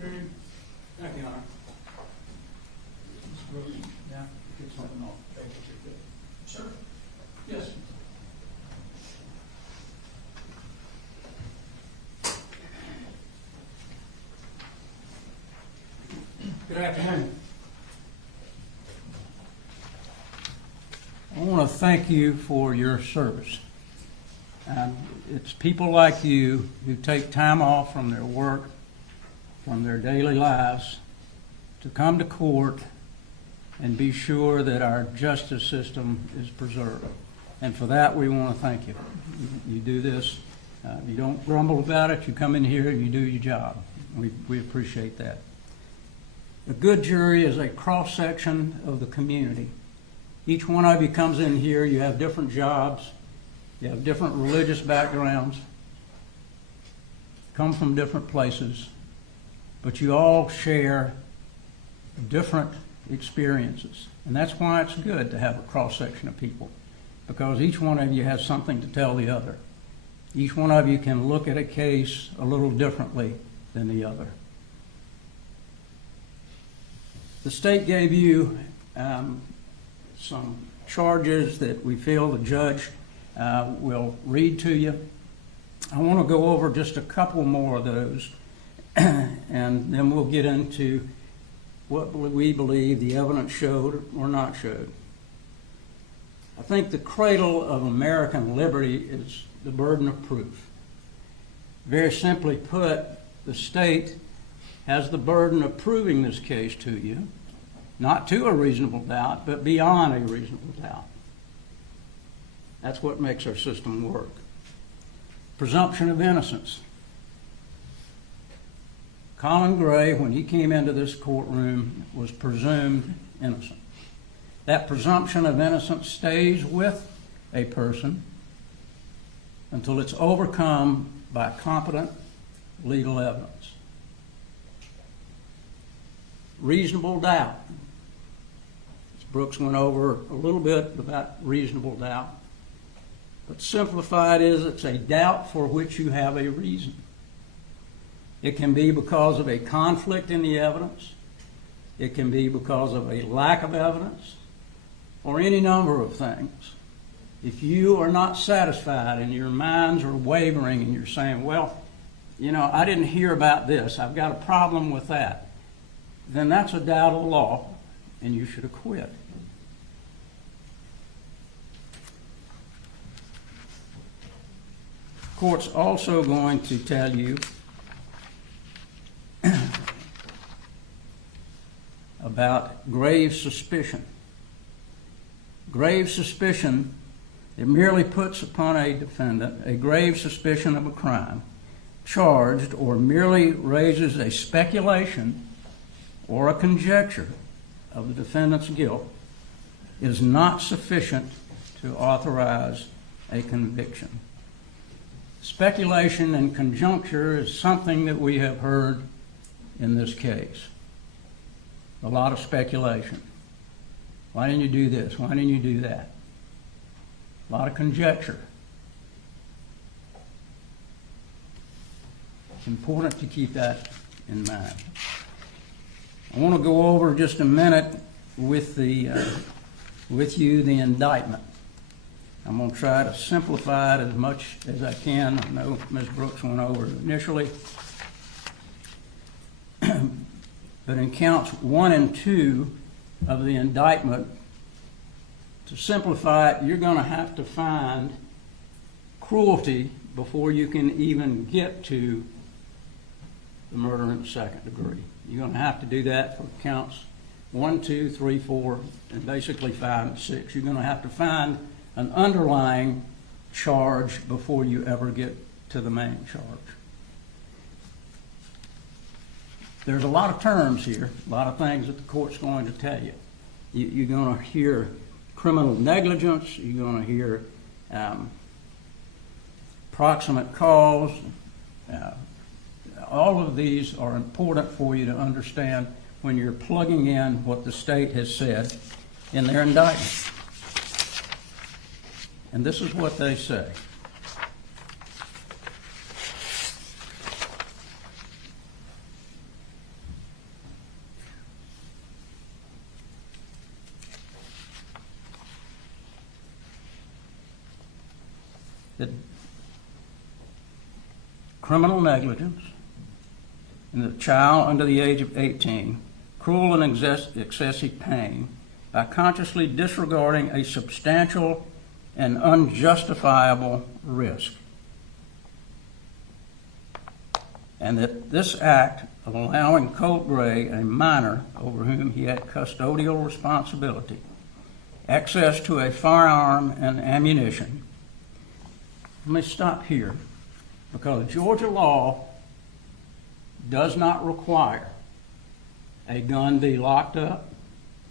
Thank you, Honor. Mr. Brooks, now, get something off. Thank you. Sir? Yes. Good afternoon. I want to thank you for your service. It's people like you who take time off from their work, from their daily lives, to come to court and be sure that our justice system is preserved. And for that, we want to thank you. You do this. You don't grumble about it. You come in here and you do your job. We appreciate that. A good jury is a cross-section of the community. Each one of you comes in here, you have different jobs, you have different religious backgrounds, come from different places, but you all share different experiences. And that's why it's good to have a cross-section of people, because each one of you has something to tell the other. Each one of you can look at a case a little differently than the other. The state gave you some charges that we feel the judge will read to you. I want to go over just a couple more of those, and then we'll get into what we believe the evidence showed or not showed. I think the cradle of American liberty is the burden of proof. Very simply put, the state has the burden of proving this case to you, not to a reasonable doubt, but beyond a reasonable doubt. That's what makes our system work. Presumption of innocence. Colin Gray, when he came into this courtroom, was presumed innocent. That presumption of innocence stays with a person until it's overcome by competent legal evidence. Reasonable doubt. Brooks went over a little bit about reasonable doubt. But simplified is it's a doubt for which you have a reason. It can be because of a conflict in the evidence. It can be because of a lack of evidence, or any number of things. If you are not satisfied and your minds are wavering and you're saying, well, you know, I didn't hear about this, I've got a problem with that, then that's a doubt of the law and you should acquit. Court's also going to tell you about grave suspicion. Grave suspicion, it merely puts upon a defendant a grave suspicion of a crime charged, or merely raises a speculation or a conjecture of the defendant's guilt, is not sufficient to authorize a conviction. Speculation and conjecture is something that we have heard in this case. A lot of speculation. Why didn't you do this? Why didn't you do that? A lot of conjecture. It's important to keep that in mind. I want to go over just a minute with you the indictment. I'm going to try to simplify it as much as I can. I know Ms. Brooks went over it initially. But in counts 1 and 2 of the indictment, to simplify it, you're going to have to find cruelty before you can even get to the murder in the second degree. You're going to have to do that for counts 1, 2, 3, 4, and basically 5 and 6. You're going to have to find an underlying charge before you ever get to the main charge. There's a lot of terms here, a lot of things that the court's going to tell you. You're going to hear criminal negligence, you're going to hear proximate cause. All of these are important for you to understand when you're plugging in what the state has said in their indictment. And this is what they say. that criminal negligence in the child under the age of 18, cruel and excessive pain by consciously disregarding a substantial and unjustifiable risk. And that this act of allowing Colt Gray, a minor over whom he had custodial responsibility, access to a firearm and ammunition. Let me stop here, because Georgia law does not require a gun be locked up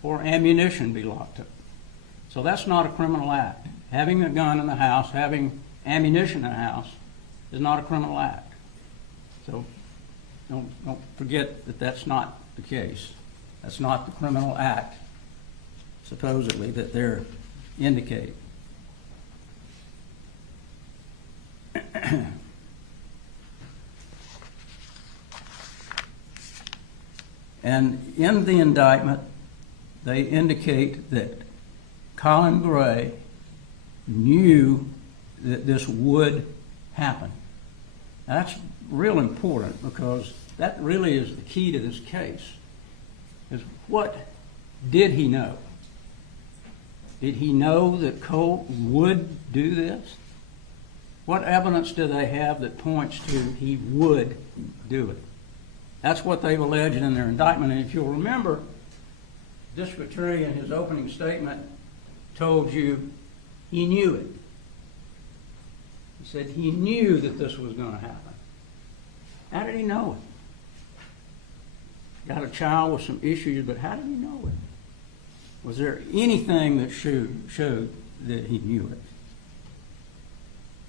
or ammunition be locked up. So that's not a criminal act. Having a gun in the house, having ammunition in the house is not a criminal act. So don't forget that that's not the case. That's not the criminal act, supposedly, that they're indicating. And in the indictment, they indicate that Colin Gray knew that this would happen. That's real important, because that really is the key to this case, is what did he know? Did he know that Colt would do this? What evidence do they have that points to he would do it? That's what they've alleged in their indictment. And if you'll remember, the district attorney in his opening statement told you he knew it. He said he knew that this was going to happen. How did he know it? Got a child with some issues, but how did he know it? Was there anything that showed that he knew it?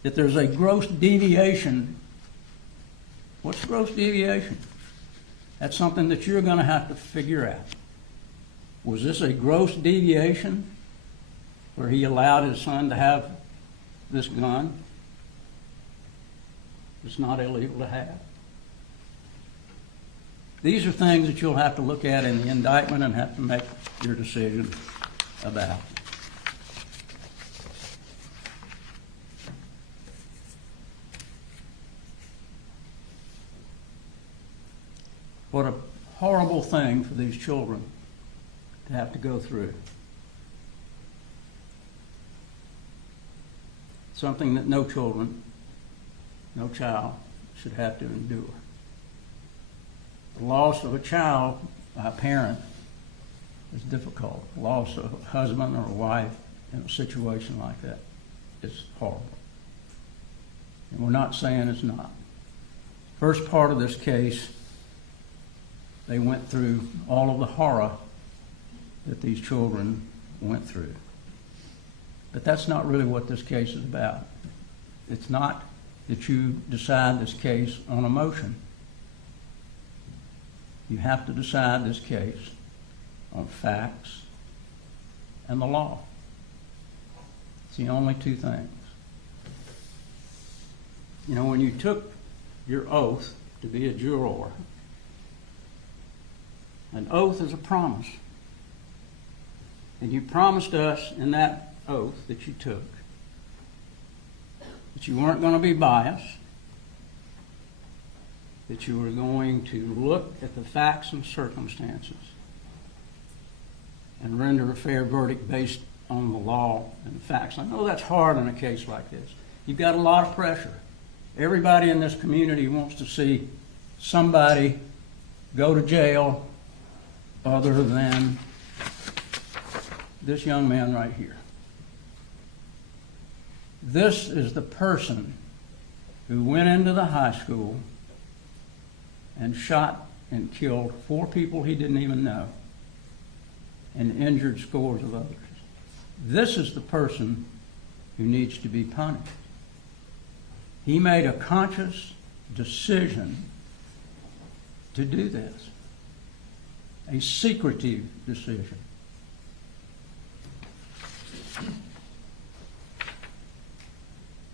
That there's a gross deviation. What's gross deviation? That's something that you're going to have to figure out. Was this a gross deviation where he allowed his son to have this gun? It's not illegal to have. These are things that you'll have to look at in the indictment and have to make your decision about. What a horrible thing for these children to have to go through. Something that no child should have to endure. The loss of a child by a parent is difficult. The loss of a husband or a wife in a situation like that is horrible. And we're not saying it's not. First part of this case, they went through all of the horror that these children went through. But that's not really what this case is about. It's not that you decide this case on emotion. You have to decide this case on facts and the law. It's the only two things. You know, when you took your oath to be a juror, an oath is a promise. And you promised us in that oath that you took that you weren't going to be biased, that you were going to look at the facts and circumstances and render a fair verdict based on the law and the facts. I know that's hard in a case like this. You've got a lot of pressure. Everybody in this community wants to see somebody go to jail other than this young man right here. This is the person who went into the high school and shot and killed 4 people he didn't even know and injured scores of others. This is the person who needs to be punished. He made a conscious decision to do this, a secretive decision.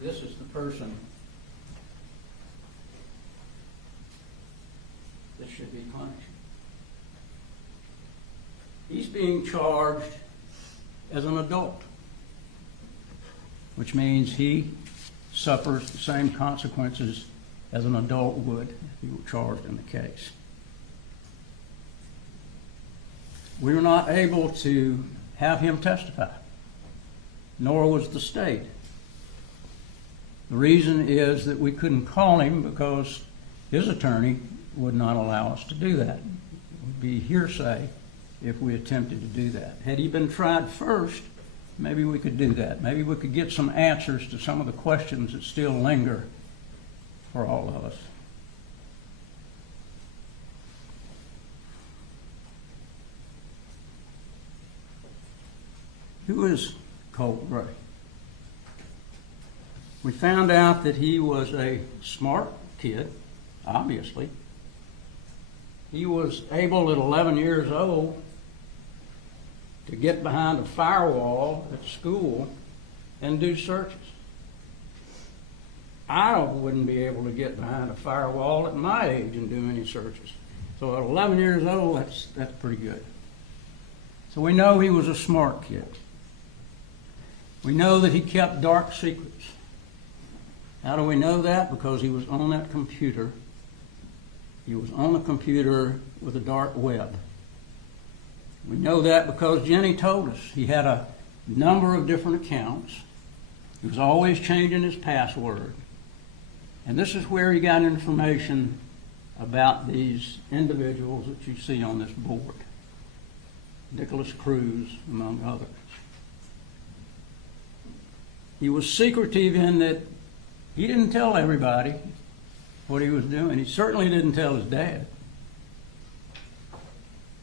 This is the person that should be punished. He's being charged as an adult, which means he suffers the same consequences as an adult would if he were charged in the case. We were not able to have him testify, nor was the state. The reason is that we couldn't call him because his attorney would not allow us to do that. It would be hearsay if we attempted to do that. Had he been tried first, maybe we could do that. Maybe we could get some answers to some of the questions that still linger for all of us. Who is Colt Gray? We found out that he was a smart kid, obviously. He was able at 11 years old to get behind a firewall at school and do searches. I wouldn't be able to get behind a firewall at my age and do any searches. So at 11 years old, that's pretty good. So we know he was a smart kid. We know that he kept dark secrets. How do we know that? Because he was on that computer. He was on a computer with a dark web. We know that because Jenny told us he had a number of different accounts. He was always changing his password. And this is where he got information about these individuals that you see on this board. Nicholas Cruz, among others. He was secretive in that he didn't tell everybody what he was doing. He certainly didn't tell his dad.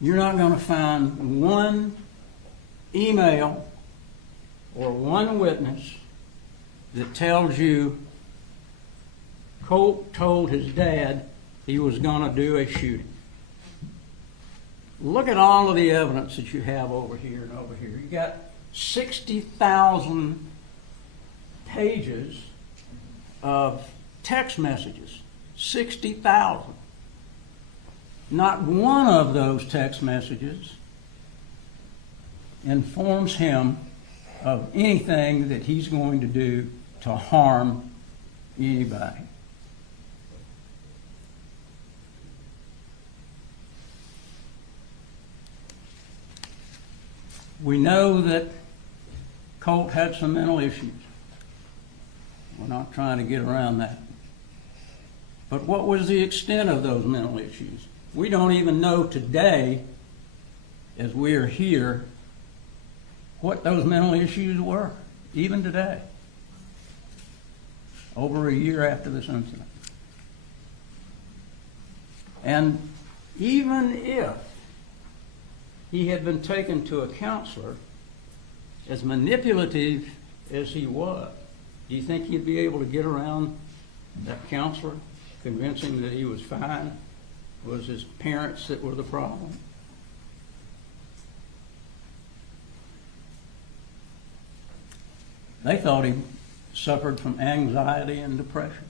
You're not going to find one email or one witness that tells you Colt told his dad he was going to do a shooting. Look at all of the evidence that you have over here and over here. You got 60,000 pages of text messages. 60,000. Not one of those text messages informs him of anything that he's going to do to harm anybody. We know that Colt had some mental issues. We're not trying to get around that. But what was the extent of those mental issues? We don't even know today, as we are here, what those mental issues were, even today, over a year after this incident. And even if he had been taken to a counselor, as manipulative as he was, do you think he'd be able to get around that counselor, convince him that he was fine? Was his parents that were the problem? They thought he suffered from anxiety and depression.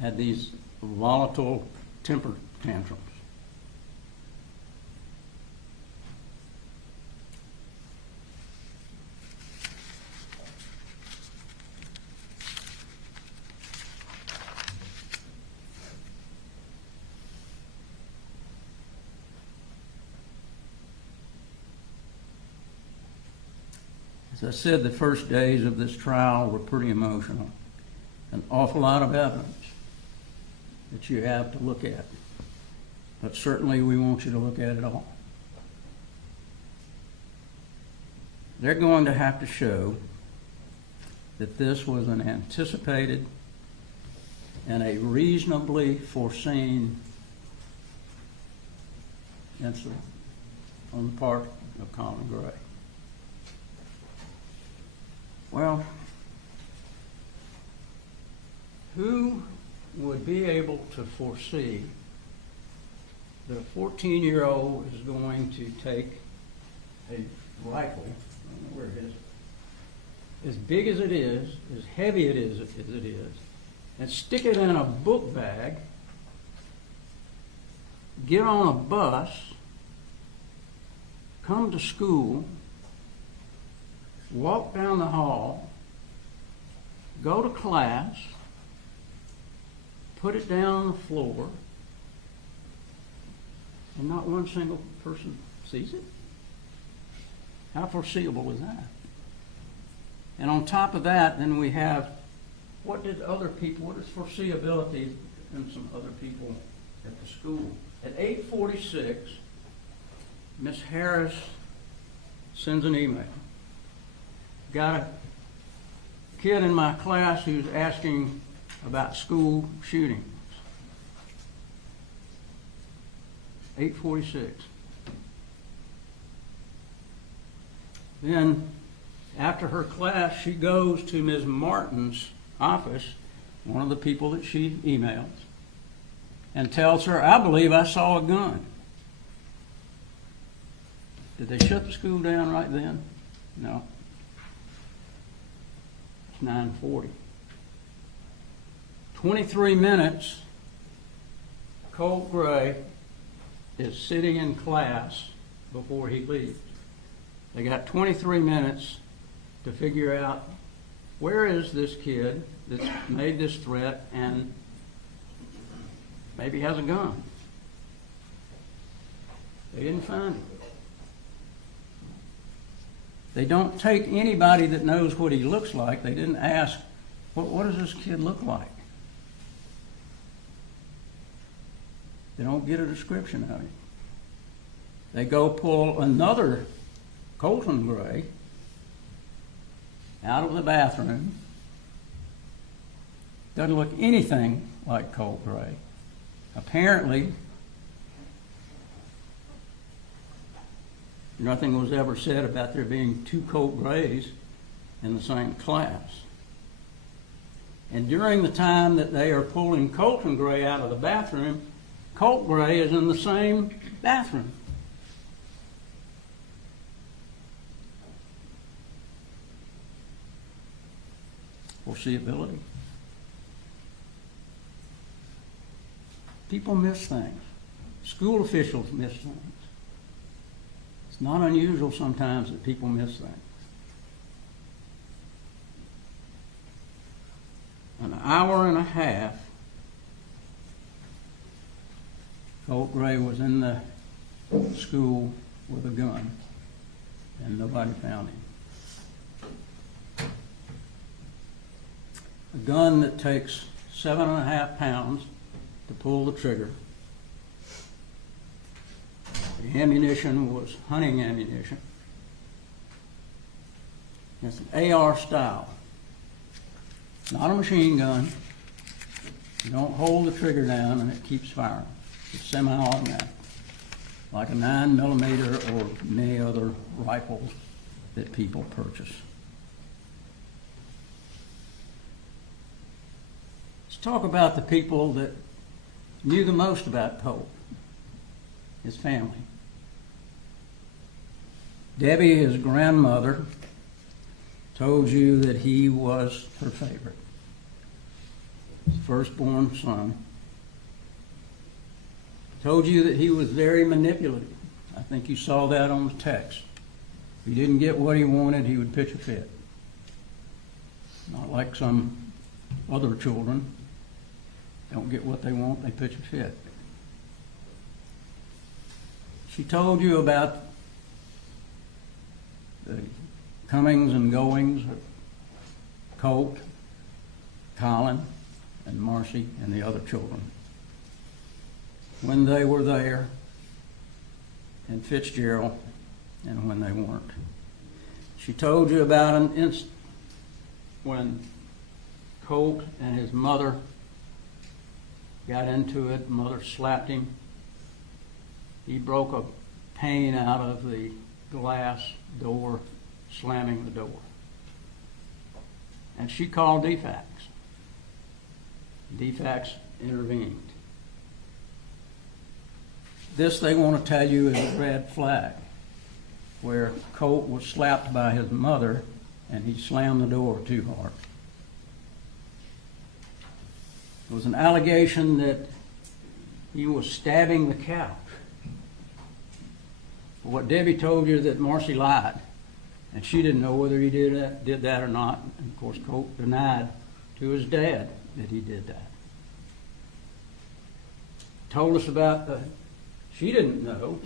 Had these volatile temper tantrums. As I said, the first days of this trial were pretty emotional. An awful lot of evidence that you have to look at. But certainly we want you to look at it all. They're going to have to show that this was an anticipated and a reasonably foreseen incident on the part of Colin Gray. Well, who would be able to foresee that a 14-year-old is going to take a rifle, I don't know where it is, as big as it is, as heavy it is as it is, and stick it in a book bag, get on a bus, come to school, walk down the hall, go to class, put it down on the floor, and not one single person sees it? How foreseeable is that? And on top of that, then we have, what is foreseeability in some other people at the school? At 8:46, Miss Harris sends an email. Got a kid in my class who's asking about school shootings. 8:46. Then, after her class, she goes to Ms. Martin's office, one of the people that she emails, and tells her, I believe I saw a gun. Did they shut the school down right then? No. It's 9:40. 23 minutes, Colt Gray is sitting in class before he leaves. They got 23 minutes to figure out where is this kid that's made this threat and maybe has a gun. They didn't find him. They don't take anybody that knows what he looks like. They didn't ask, what does this kid look like? They don't get a description of him. They go pull another Colton Gray out of the bathroom. Doesn't look anything like Colt Gray. Apparently, nothing was ever said about there being two Colt Grays in the same class. And during the time that they are pulling Colton Gray out of the bathroom, Colt Gray is in the same bathroom. Foreseeability. People miss things. School officials miss things. It's not unusual sometimes that people miss things. An hour and a half, Colt Gray was in the school with a gun, and nobody found him. A gun that takes 7.5 pounds to pull the trigger. The ammunition was hunting ammunition. It's an AR style. Not a machine gun. You don't hold the trigger down and it keeps firing. It's semi-automatic, like a 9mm or many other rifles that people purchase. Let's talk about the people that knew the most about Colt, his family. Debbie, his grandmother, told you that he was her favorite, his firstborn son. Told you that he was very manipulative. I think you saw that on the text. If he didn't get what he wanted, he would pitch a fit. Not like some other children. Don't get what they want, they pitch a fit. She told you about the comings and goings of Colt, Colin, and Marcy, and the other children. When they were there, and Fitzgerald, and when they weren't. She told you about an instant when Colt and his mother got into it. Mother slapped him. He broke a pane out of the glass door, slamming the door. And she called DFAX. DFAX intervened. This, they want to tell you, is a red flag, where Colt was slapped by his mother and he slammed the door too hard. There was an allegation that he was stabbing the couch. But what Debbie told you, that Marcy lied, and she didn't know whether he did that or not. And of course, Colt denied to his dad that he did that. Told us about she didn't know,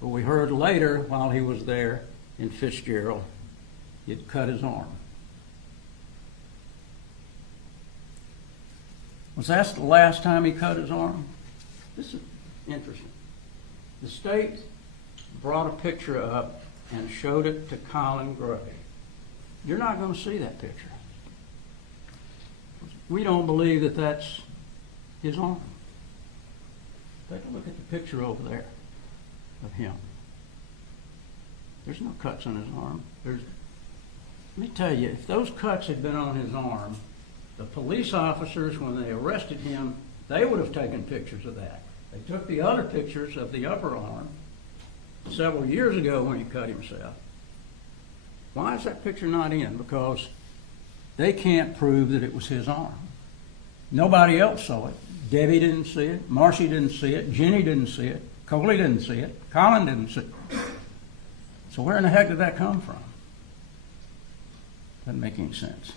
but we heard later while he was there in Fitzgerald, he'd cut his arm. Was that the last time he cut his arm? This is interesting. The state brought a picture up and showed it to Colin Gray. You're not going to see that picture. We don't believe that that's his arm. Take a look at the picture over there of him. There's no cuts on his arm. Let me tell you, if those cuts had been on his arm, the police officers, when they arrested him, they would have taken pictures of that. They took the other pictures of the upper arm several years ago when he cut himself. Why is that picture not in? Because they can't prove that it was his arm. Nobody else saw it. Debbie didn't see it. Marcy didn't see it. Jenny didn't see it. Coley didn't see it. Colin didn't see it. So where in the heck did that come from? Doesn't make any sense.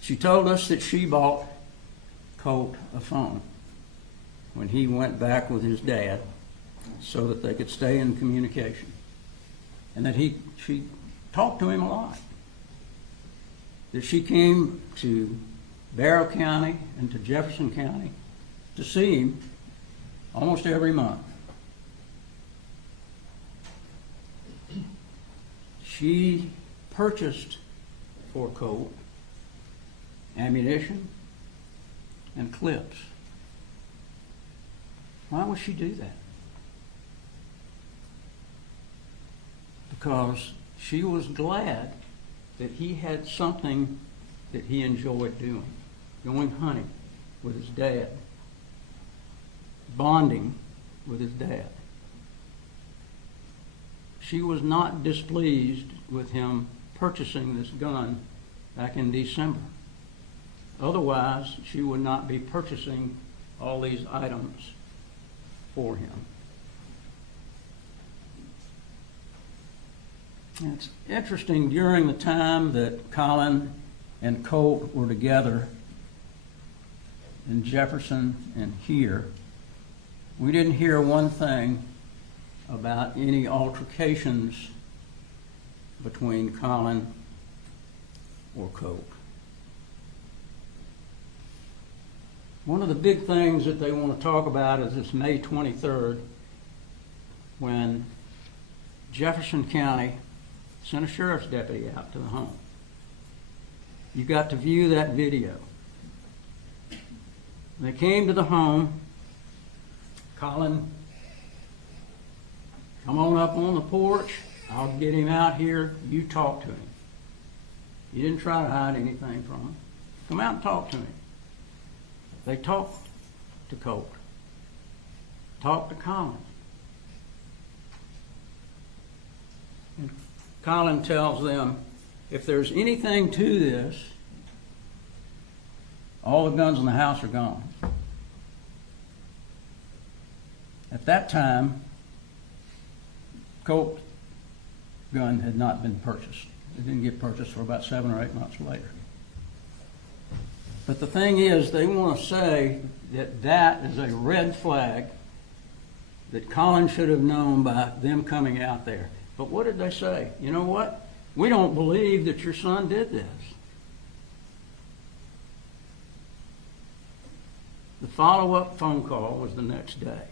She told us that she bought Colt a phone when he went back with his dad so that they could stay in communication. And that she talked to him a lot. That she came to Barrow County and to Jefferson County to see him almost every month. She purchased for Colt ammunition and clips. Why would she do that? Because she was glad that he had something that he enjoyed doing. Going hunting with his dad. Bonding with his dad. She was not displeased with him purchasing this gun back in December. Otherwise, she would not be purchasing all these items for him. And it's interesting, during the time that Colin and Colt were together in Jefferson and here, we didn't hear one thing about any altercations between Colin or Colt. One of the big things that they want to talk about is this May 23rd, when Jefferson County sent a sheriff's deputy out to the home. You got to view that video. When they came to the home, Colin, come on up on the porch. I'll get him out here. You talk to him. You didn't try to hide anything from him. Come out and talk to him. They talked to Colt. Talked to Colin. And Colin tells them, if there's anything to this, all the guns in the house are gone. At that time, Colt's gun had not been purchased. It didn't get purchased for about 7 or 8 months later. But the thing is, they want to say that that is a red flag that Colin should have known by them coming out there. But what did they say? You know what? We don't believe that your son did this. The follow-up phone call was the next day.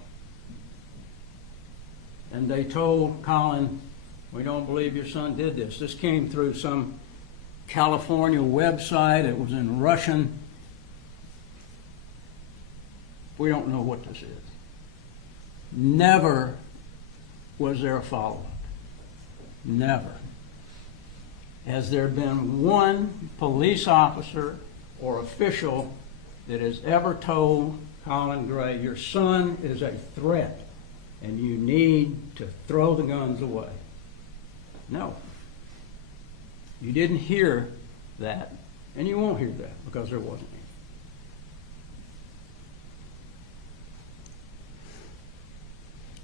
And they told Colin, we don't believe your son did this. This came through some California website. It was in Russian. We don't know what this is. Never was there a follow-up. Never. Has there been one police officer or official that has ever told Colin Gray, your son is a threat and you need to throw the guns away? No. You didn't hear that, and you won't hear that because there wasn't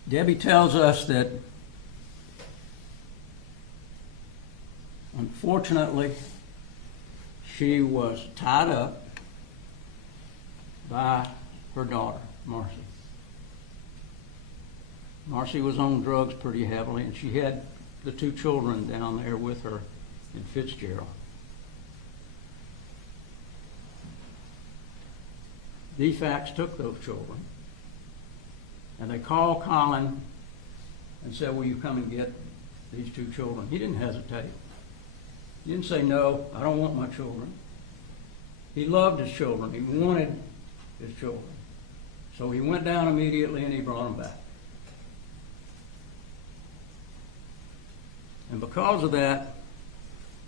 any. Debbie tells us that, unfortunately, she was tied up by her daughter, Marcy. Marcy was on drugs pretty heavily, and she had the two children down there with her in Fitzgerald. DFACS took those children, and they called Colin and said, will you come and get these two children? He didn't hesitate. He didn't say, no, I don't want my children. He loved his children. He wanted his children. So he went down immediately and he brought them back. And because of that,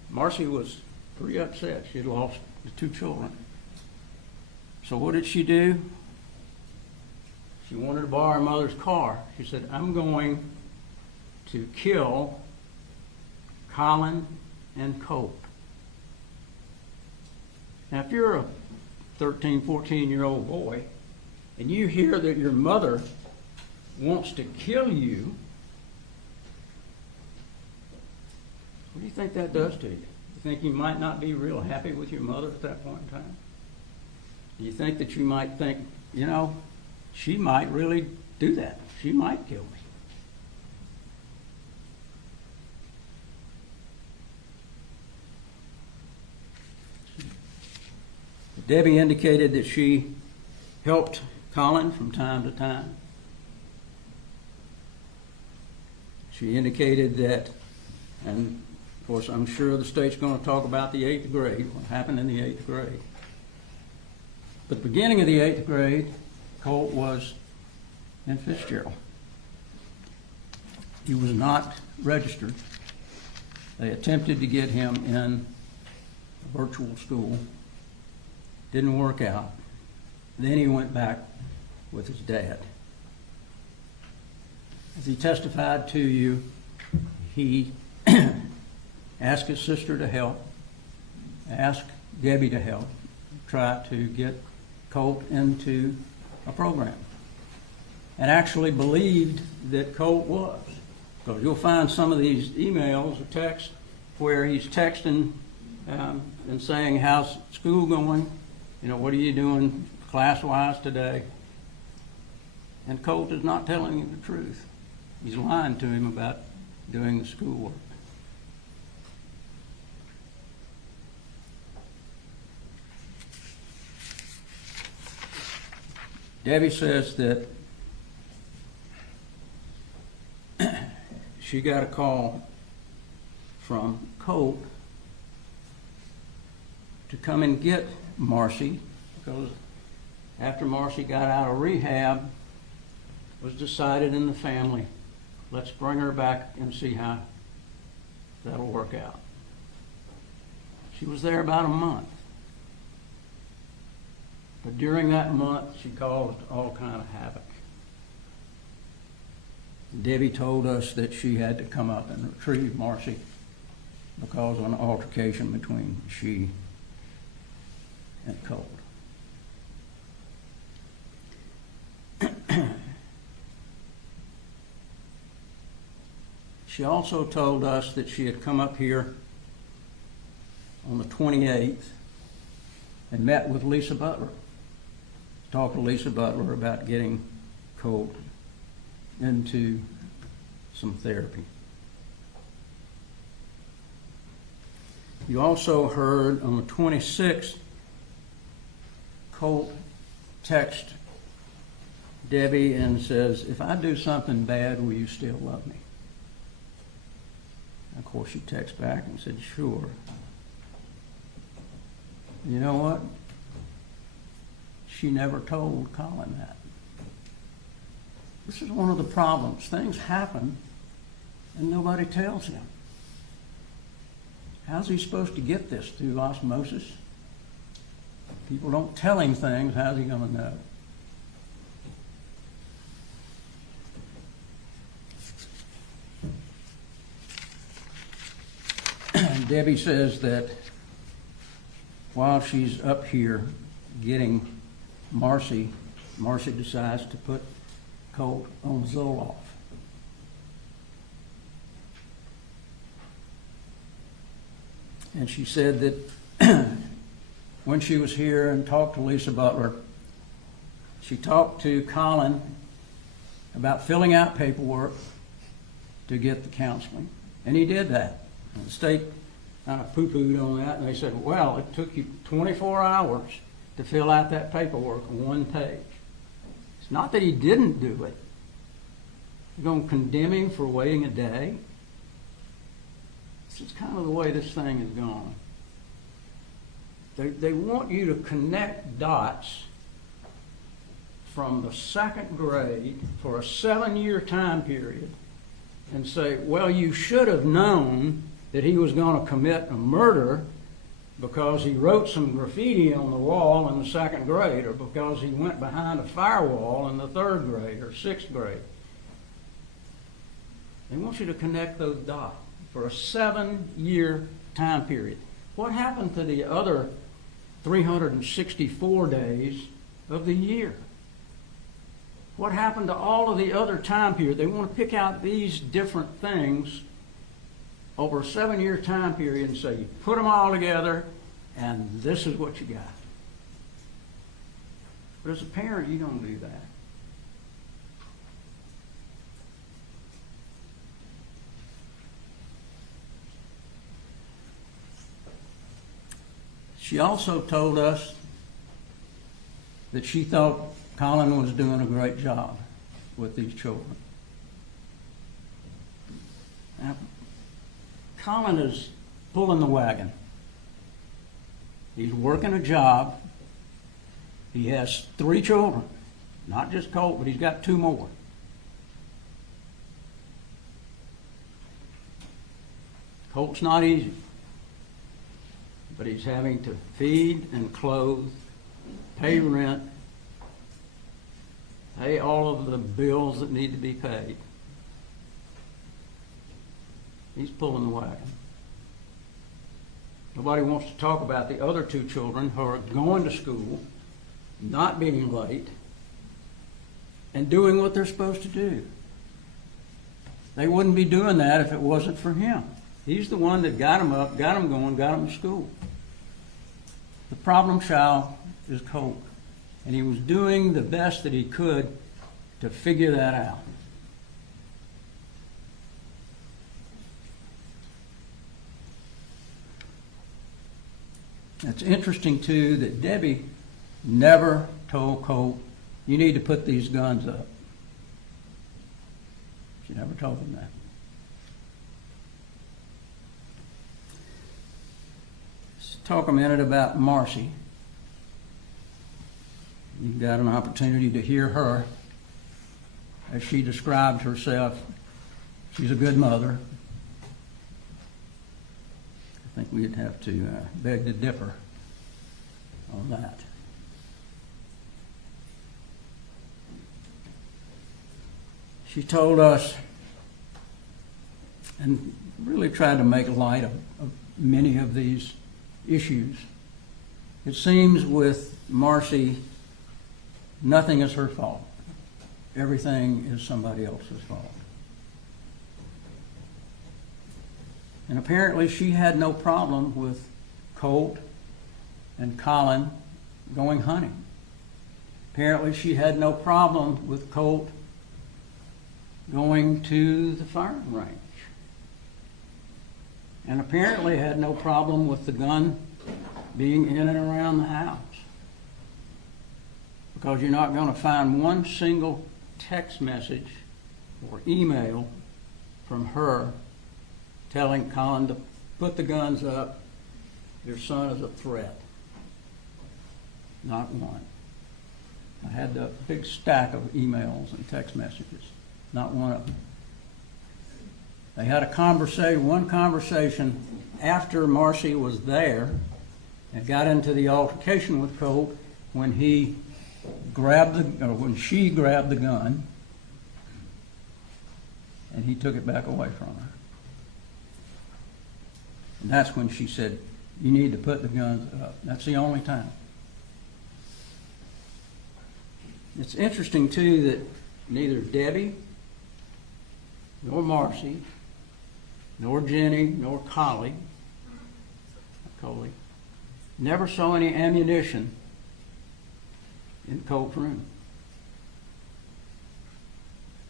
Marcy was pretty upset. She had lost the two children. So what did she do? She wanted to borrow her mother's car. She said, I'm going to kill Colin and Colt. Now, if you're a 13, 14-year-old boy, and you hear that your mother wants to kill you, what do you think that does to you? You think you might not be real happy with your mother at that point in time? Do you think that you might think, you know, she might really do that. She might kill me. Debbie indicated that she helped Colin from time to time. She indicated that, and of course I'm sure the state's going to talk about the 8th grade, what happened in the 8th grade. But the beginning of the 8th grade, Colt was in Fitzgerald. He was not registered. They attempted to get him in a virtual school. Didn't work out. Then he went back with his dad. As he testified to you, he asked his sister to help, asked Debbie to help, try to get Colt into a program, and actually believed that Colt was. Because you'll find some of these emails or texts where he's texting and saying, how's school going? You know, what are you doing class-wise today? And Colt is not telling him the truth. He's lying to him about doing the schoolwork. Debbie says that she got a call from Colt to come and get Marcy, because after Marcy got out of rehab, it was decided in the family, let's bring her back and see how that'll work out. She was there about a month. But during that month, she caused all kind of havoc. Debbie told us that she had to come up and retrieve Marcy because of an altercation between she and Colt. She also told us that she had come up here on the 28th and met with Lisa Butler. Talked to Lisa Butler about getting Colt into some therapy. You also heard on the 26th, Colt texts Debbie and says, if I do something bad, will you still love me? And of course, she texts back and said, sure. You know what? She never told Colin that. This is one of the problems. Things happen and nobody tells him. How's he supposed to get this? Through osmosis? People don't tell him things. How's he going to know? And Debbie says that while she's up here getting Marcy decides to put Colt on Zoloft. And she said that when she was here and talked to Lisa Butler, she talked to Colin about filling out paperwork to get the counseling. And he did that. And the state kind of poo-pooed on that, and they said, well, it took you 24 hours to fill out that paperwork on one page. It's not that he didn't do it. You're going to condemn him for waiting a day? This is kind of the way this thing is going. They want you to connect dots from the second grade for a 7-year time period and say, well, you should have known that he was going to commit a murder because he wrote some graffiti on the wall in the second grade, or because he went behind a firewall in the third grade or sixth grade. They want you to connect those dots for a 7-year time period. What happened to the other 364 days of the year? What happened to all of the other time period? They want to pick out these different things over a 7-year time period and say, you put them all together and this is what you got. But as a parent, you don't do that. She also told us that she thought Colin was doing a great job with these children. Now, Colin is pulling the wagon. He's working a job. He has 3 children, not just Colt, but he's got 2 more. Colt's not easy, but he's having to feed and clothe, pay rent, pay all of the bills that need to be paid. He's pulling the wagon. Nobody wants to talk about the other 2 children who are going to school, not being late, and doing what they're supposed to do. They wouldn't be doing that if it wasn't for him. He's the one that got them up, got them going, got them to school. The problem child is Colt, and he was doing the best that he could to figure that out. It's interesting, too, that Debbie never told Colt, you need to put these guns up. She never told him that. Let's talk a minute about Marcy. You've got an opportunity to hear her as she described herself. She's a good mother. I think we'd have to beg to differ on that. She told us, and really tried to make light of many of these issues. It seems with Marcy, nothing is her fault. Everything is somebody else's fault. And apparently she had no problem with Colt and Colin going hunting. Apparently she had no problem with Colt going to the firing range. And apparently had no problem with the gun being in and around the house. Because you're not going to find one single text message or email from her telling Colin to put the guns up, your son is a threat. Not one. I had a big stack of emails and text messages. Not one of them. They had one conversation after Marcy was there and got into the altercation with Colt when she grabbed the gun and he took it back away from her. And that's when she said, you need to put the guns up. That's the only time. It's interesting, too, that neither Debbie, nor Marcy, nor Jenny, nor Colin Never saw any ammunition in Colt's room.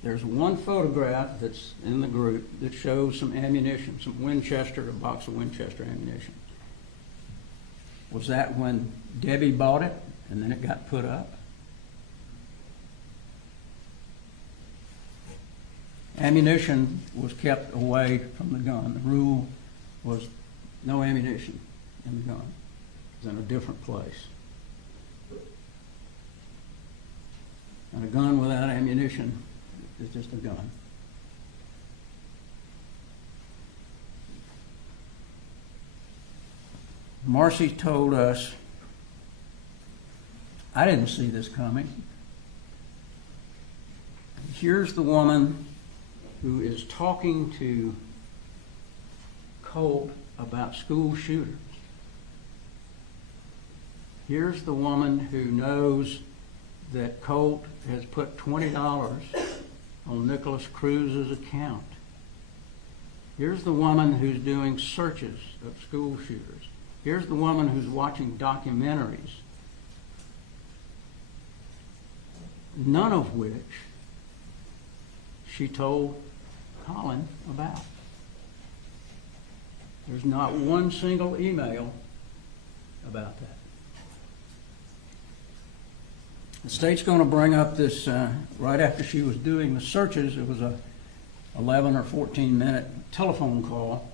There's one photograph that's in the group that shows some ammunition, some Winchester, a box of Winchester ammunition. Was that when Debbie bought it and then it got put up? Ammunition was kept away from the gun. The rule was no ammunition in the gun. It was in a different place. And a gun without ammunition is just a gun. Marcy told us, I didn't see this coming. Here's the woman who is talking to Colt about school shooters. Here's the woman who knows that Colt has put $20 on Nicholas Cruz's account. Here's the woman who's doing searches of school shooters. Here's the woman who's watching documentaries, none of which she told Colin about. There's not one single email about that. The state's going to bring up this right after she was doing the searches. It was a 11 or 14 minute telephone call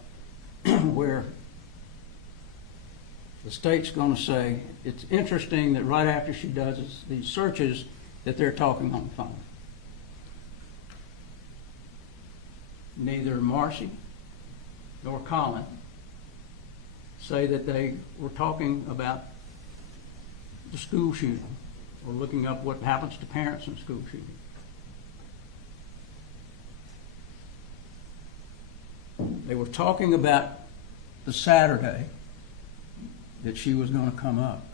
where the state's going to say it's interesting that right after she does these searches that they're talking on the phone. Neither Marcy nor Colin say that they were talking about the school shooting or looking up what happens to parents in school shooting. They were talking about the Saturday that she was going to come up.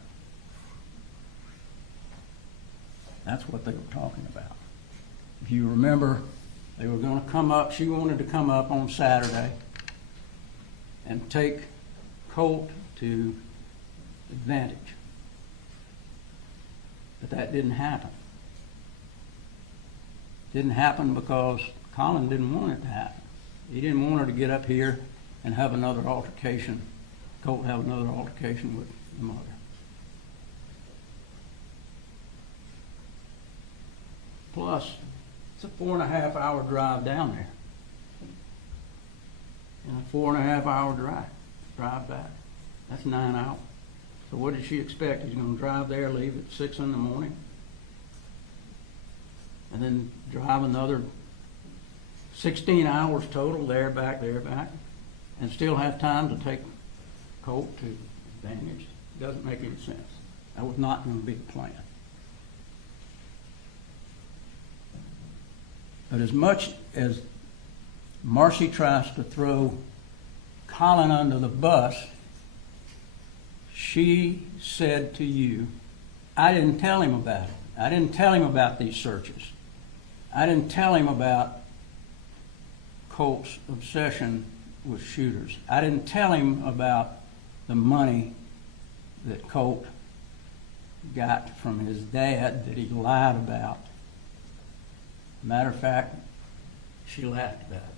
That's what they were talking about. If you remember, they were going to come up, she wanted to come up on Saturday and take Colt to Advantage. But that didn't happen. Didn't happen because Colin didn't want it to happen. He didn't want her to get up here and have another altercation, Colt have another altercation with the mother. Plus, it's a 4.5 hour drive down there. And a 4.5 hour drive back. That's 9 hours. So what did she expect? He's going to drive there, leave at 6 in the morning, and then drive another 16 hours total, there, back, and still have time to take Colt to Advantage. Doesn't make any sense. That was not going to be the plan. But as much as Marcy tries to throw Colin under the bus, she said to you, I didn't tell him about it. I didn't tell him about these searches. I didn't tell him about Colt's obsession with shooters. I didn't tell him about the money that Colt got from his dad that he lied about. Matter of fact, she laughed about it.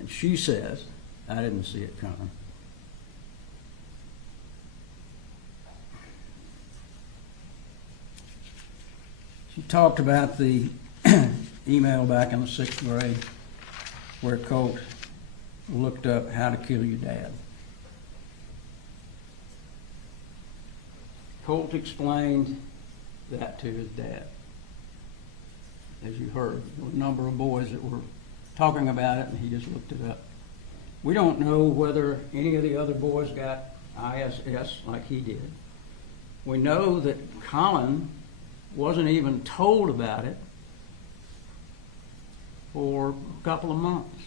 And she says, I didn't see it coming. She talked about the email back in the 6th grade where Colt looked up how to kill your dad. Colt explained that to his dad. As you heard, there were a number of boys that were talking about it, and he just looked it up. We don't know whether any of the other boys got ISS like he did. We know that Colin wasn't even told about it for a couple of months.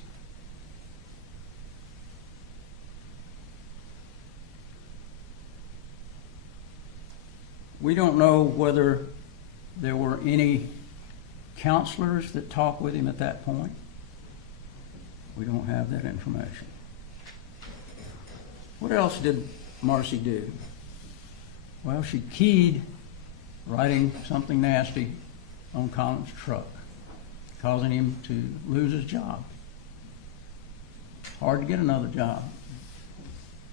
We don't know whether there were any counselors that talked with him at that point. We don't have that information. What else did Marcy do? Well, she keyed writing something nasty on Colin's truck, causing him to lose his job. Hard to get another job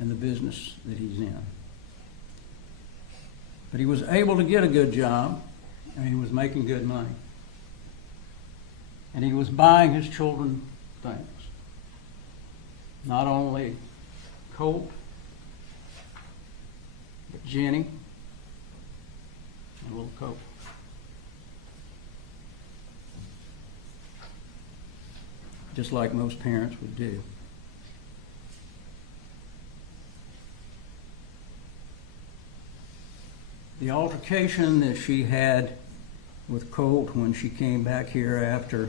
in the business that he's in. But he was able to get a good job, and he was making good money. And he was buying his children things. Not only Colt, but Jenny and little Colt. Just like most parents would do. The altercation that she had with Colt when she came back here after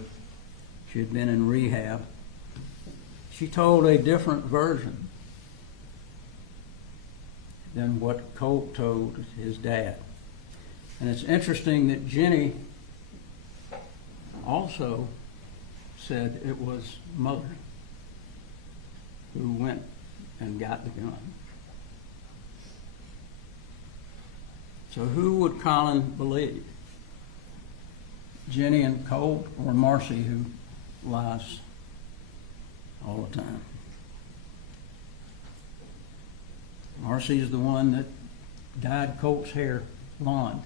she had been in rehab, she told a different version than what Colt told his dad. And it's interesting that Jenny also said it was Mother who went and got the gun. So who would Colin believe? Jenny and Colt, or Marcy, who lies all the time? Marcy is the one that dyed Colt's hair blonde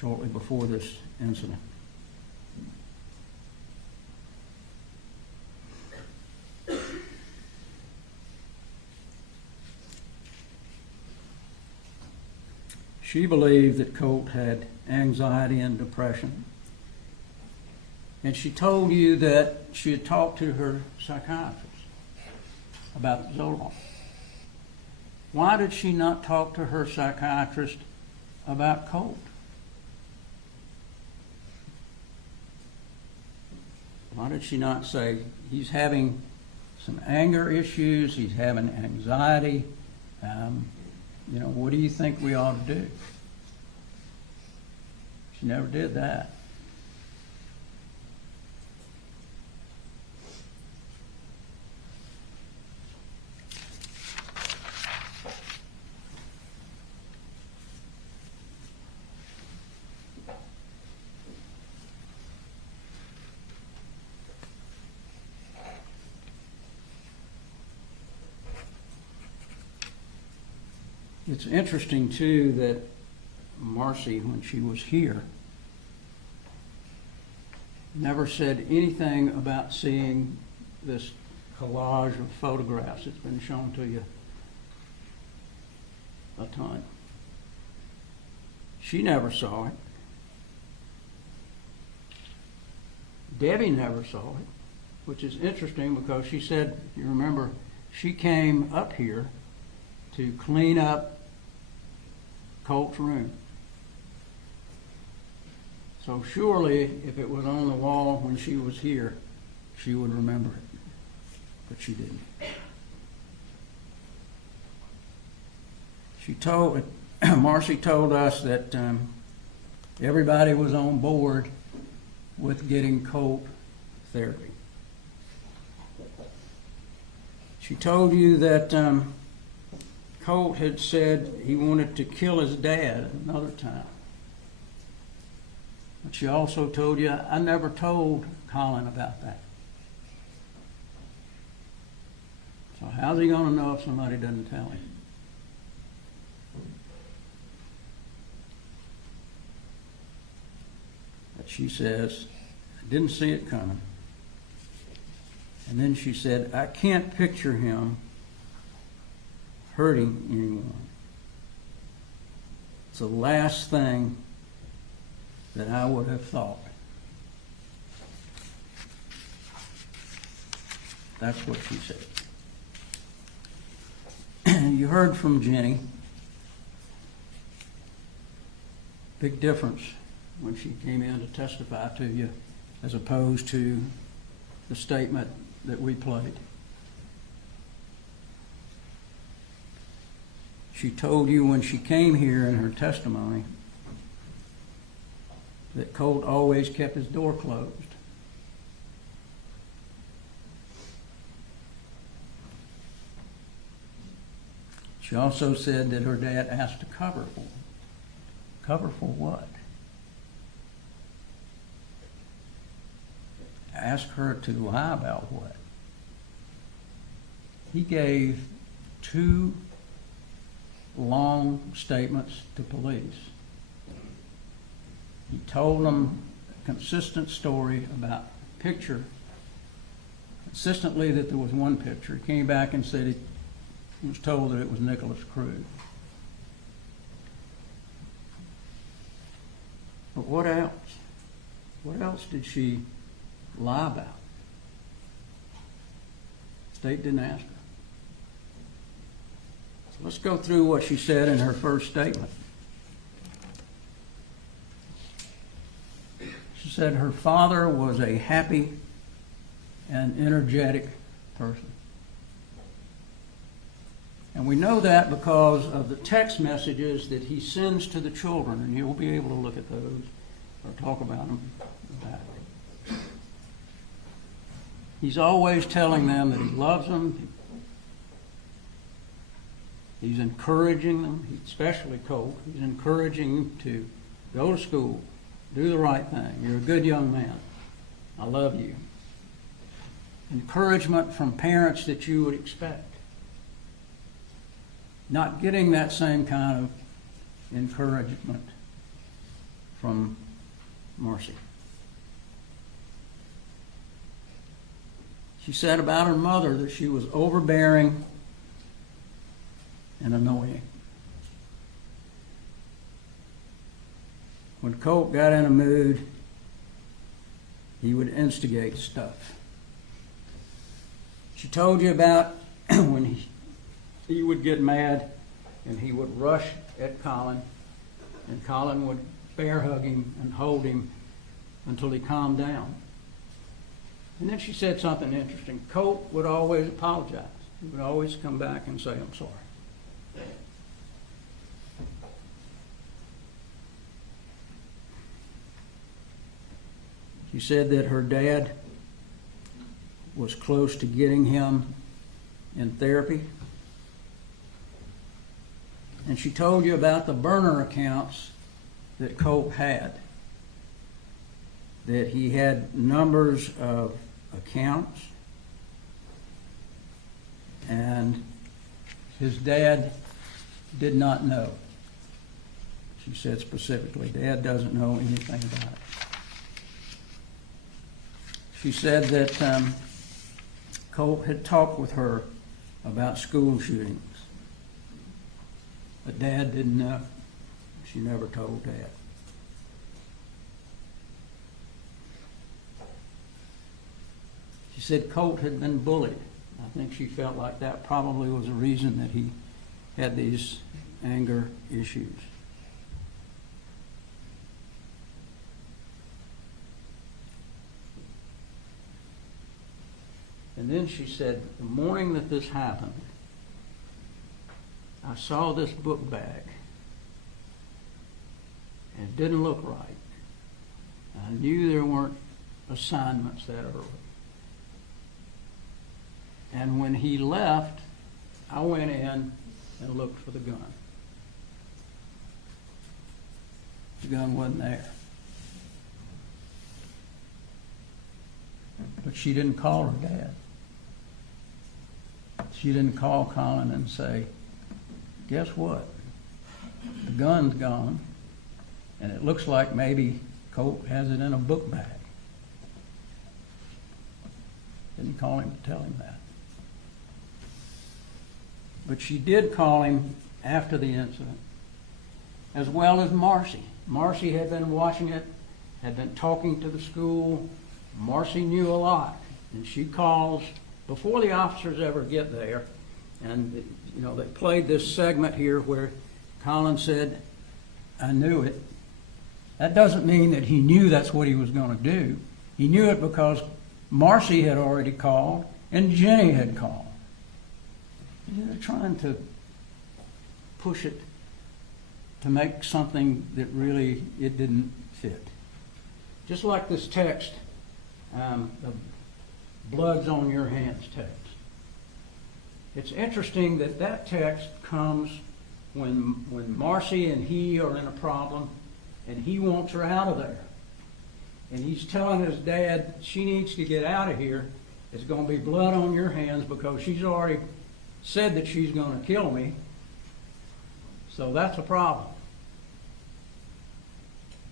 shortly before this incident. She believed that Colt had anxiety and depression. And she told you that she had talked to her psychiatrist about Zoloft. Why did she not talk to her psychiatrist about Colt? Why did she not say, he's having some anger issues, he's having anxiety, what do you think we ought to do? She never did that. It's interesting, too, that Marcy, when she was here, never said anything about seeing this collage of photographs that's been shown to you a ton. She never saw it. Debbie never saw it, which is interesting because she said, you remember, she came up here to clean up Colt's room. So surely, if it was on the wall when she was here, she would remember it. But she didn't. Marcy told us that everybody was on board with getting Colt therapy. She told you that Colt had said he wanted to kill his dad another time. But she also told you, I never told Colin about that. So how's he going to know if somebody doesn't tell him? But she says, I didn't see it coming. And then she said, I can't picture him hurting anyone. It's the last thing that I would have thought. That's what she said. You heard from Jenny. Big difference when she came in to testify to you as opposed to the statement that we played. She told you when she came here in her testimony that Colt always kept his door closed. She also said that her dad asked to cover for. Cover for what? Ask her to lie about what? He gave 2 long statements to police. He told them a consistent story about picture, consistently that there was one picture. He came back and said he was told that it was Nicholas Cruz. But what else? What else did she lie about? State didn't ask her. So let's go through what she said in her first statement. She said her father was a happy and energetic person. And we know that because of the text messages that he sends to the children, and you'll be able to look at those or talk about them back. He's always telling them that he loves them. He's encouraging them, especially Colt. He's encouraging them to go to school, do the right thing. You're a good young man. I love you. Encouragement from parents that you would expect. Not getting that same kind of encouragement from Marcy. She said about her mother that she was overbearing and annoying. When Colt got in a mood, he would instigate stuff. She told you about when he would get mad and he would rush at Colin, and Colin would bear hug him and hold him until he calmed down. And then she said something interesting. Colt would always apologize. He would always come back and say, I'm sorry. She said that her dad was close to getting him in therapy. And she told you about the burner accounts that Colt had. That he had numbers of accounts, and his dad did not know. She said specifically, Dad doesn't know anything about it. She said that Colt had talked with her about school shootings, but Dad didn't know. She never told Dad. She said Colt had been bullied. I think she felt like that probably was a reason that he had these anger issues. And then she said, the morning that this happened, I saw this book bag, and it didn't look right. I knew there weren't assignments that early. And when he left, I went in and looked for the gun. The gun wasn't there. But she didn't call her dad. She didn't call Colin and say, guess what? The gun's gone, and it looks like maybe Colt has it in a book bag. Didn't call him to tell him that. But she did call him after the incident, as well as Marcy. Marcy had been watching it, had been talking to the school. Marcy knew a lot, and she calls before the officers ever get there. And they played this segment here where Colin said, I knew it. That doesn't mean that he knew that's what he was going to do. He knew it because Marcy had already called and Jenny had called. They're trying to push it to make something that really it didn't fit. Just like this text, the blood's on your hands text. It's interesting that that text comes when Marcy and he are in a problem, and he wants her out of there. And he's telling his dad, she needs to get out of here. It's going to be blood on your hands because she's already said that she's going to kill me. So that's a problem.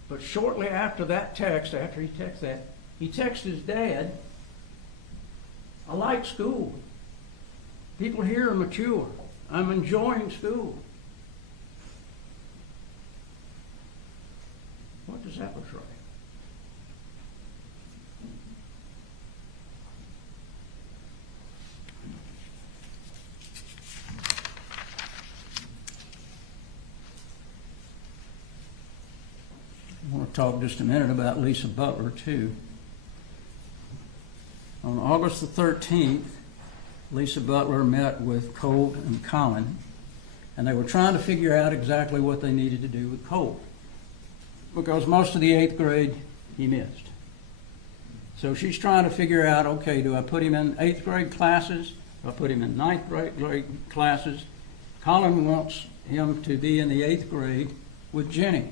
But shortly after that text, after he texts that, he texts his dad, I like school. People here are mature. I'm enjoying school. What does that portray? I want to talk just a minute about Lisa Butler, too. On August the 13th, Lisa Butler met with Colt and Colin, and they were trying to figure out exactly what they needed to do with Colt, because most of the 8th grade he missed. So she's trying to figure out, okay, do I put him in 8th grade classes? Do I put him in 9th grade classes? Colin wants him to be in the 8th grade with Jenny.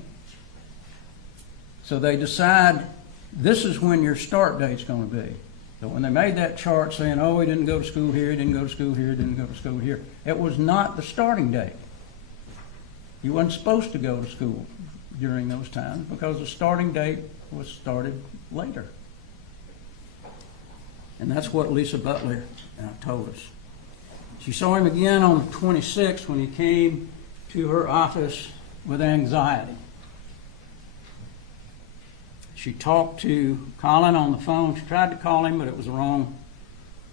So they decide this is when your start date's going to be. So when they made that chart saying, oh, he didn't go to school here, he didn't go to school here, he didn't go to school here, it was not the starting date. He wasn't supposed to go to school during those times because the starting date was started later. And that's what Lisa Butler told us. She saw him again on the 26th when he came to her office with anxiety. She talked to Colin on the phone. She tried to call him, but it was the wrong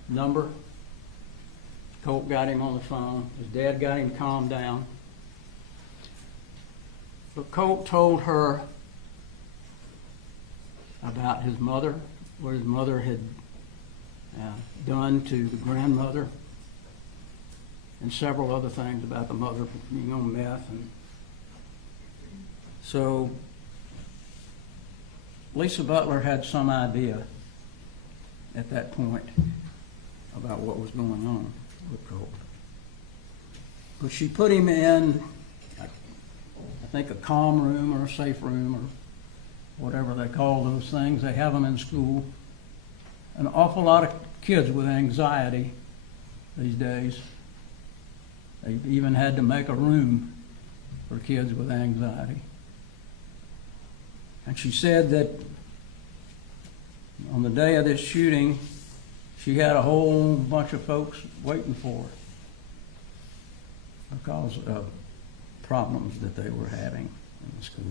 number. Colt got him on the phone. His dad got him calmed down. But Colt told her about his mother, what his mother had done to the grandmother, and several other things about the mother being on meth. And so Lisa Butler had some idea at that point about what was going on with Colt. But she put him in, I think, a calm room or a safe room or whatever they call those things. They have them in school. An awful lot of kids with anxiety these days. They even had to make a room for kids with anxiety. And she said that on the day of this shooting, she had a whole bunch of folks waiting for her because of problems that they were having in the school.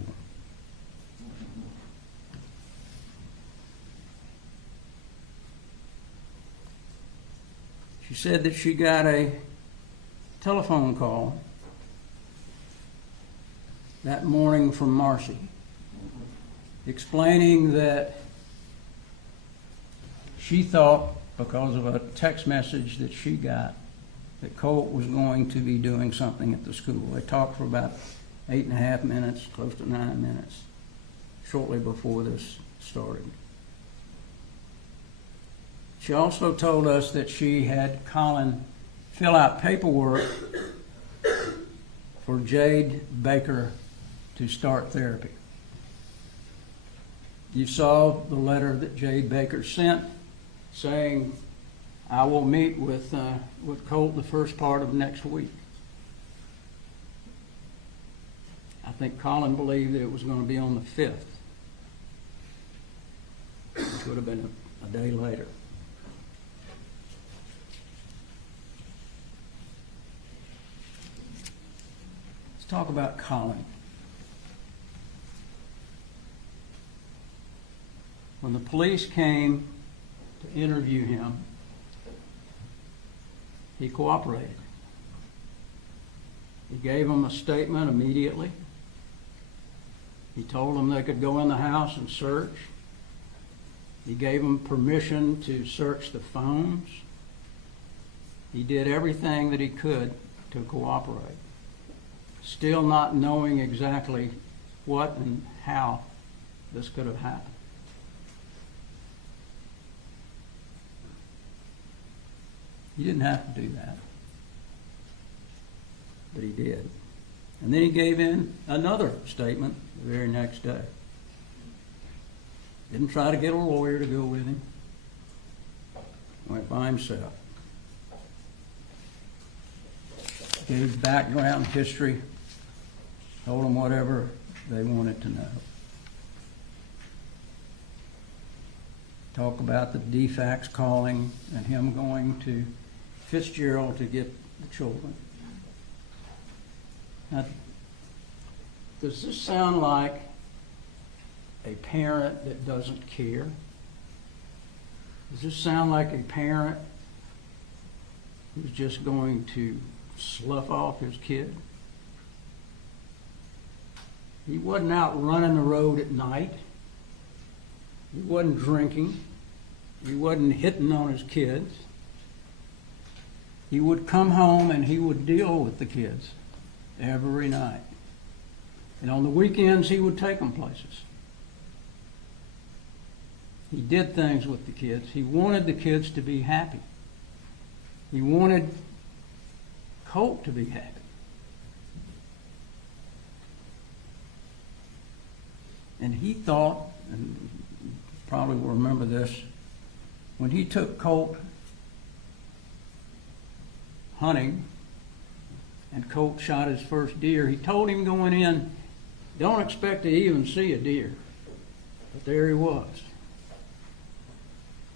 She said that she got a telephone call that morning from Marcy, explaining that she thought, because of a text message that she got, that Colt was going to be doing something at the school. They talked for about 8.5 minutes, close to 9 minutes, shortly before this started. She also told us that she had Colin fill out paperwork for Jade Baker to start therapy. You saw the letter that Jade Baker sent saying, I will meet with Colt the first part of next week. I think Colin believed that it was going to be on the 5th, which would have been a day later. Let's talk about Colin. When the police came to interview him, he cooperated. He gave them a statement immediately. He told them they could go in the house and search. He gave them permission to search the phones. He did everything that he could to cooperate, still not knowing exactly what and how this could have happened. You didn't have to do that. but he did. And then he gave in another statement the very next day. Didn't try to get a lawyer to go with him. Went by himself. Gave background history, told them whatever they wanted to know. Talk about the defects calling and him going to Fitzgerald to get the children. Now, does this sound like a parent that doesn't care? Does this sound like a parent who's just going to slough off his kid? He wasn't out running the road at night. He wasn't drinking. He wasn't hitting on his kids. He would come home and he would deal with the kids every night. And on the weekends, he would take them places. He did things with the kids. He wanted the kids to be happy. He wanted Colt to be happy. And he thought, and you probably will remember this, when he took Colt hunting and Colt shot his first deer, he told him going in, don't expect to even see a deer. But there he was.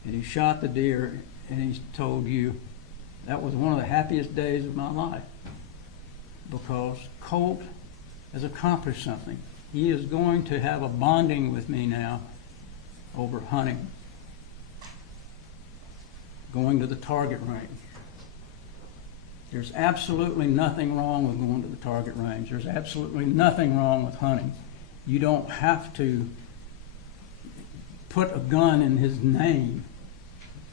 And he shot the deer, and he told you, that was one of the happiest days of my life, because Colt has accomplished something. He is going to have a bonding with me now over hunting, going to the target range. There's absolutely nothing wrong with going to the target range. There's absolutely nothing wrong with hunting. You don't have to put a gun in his name.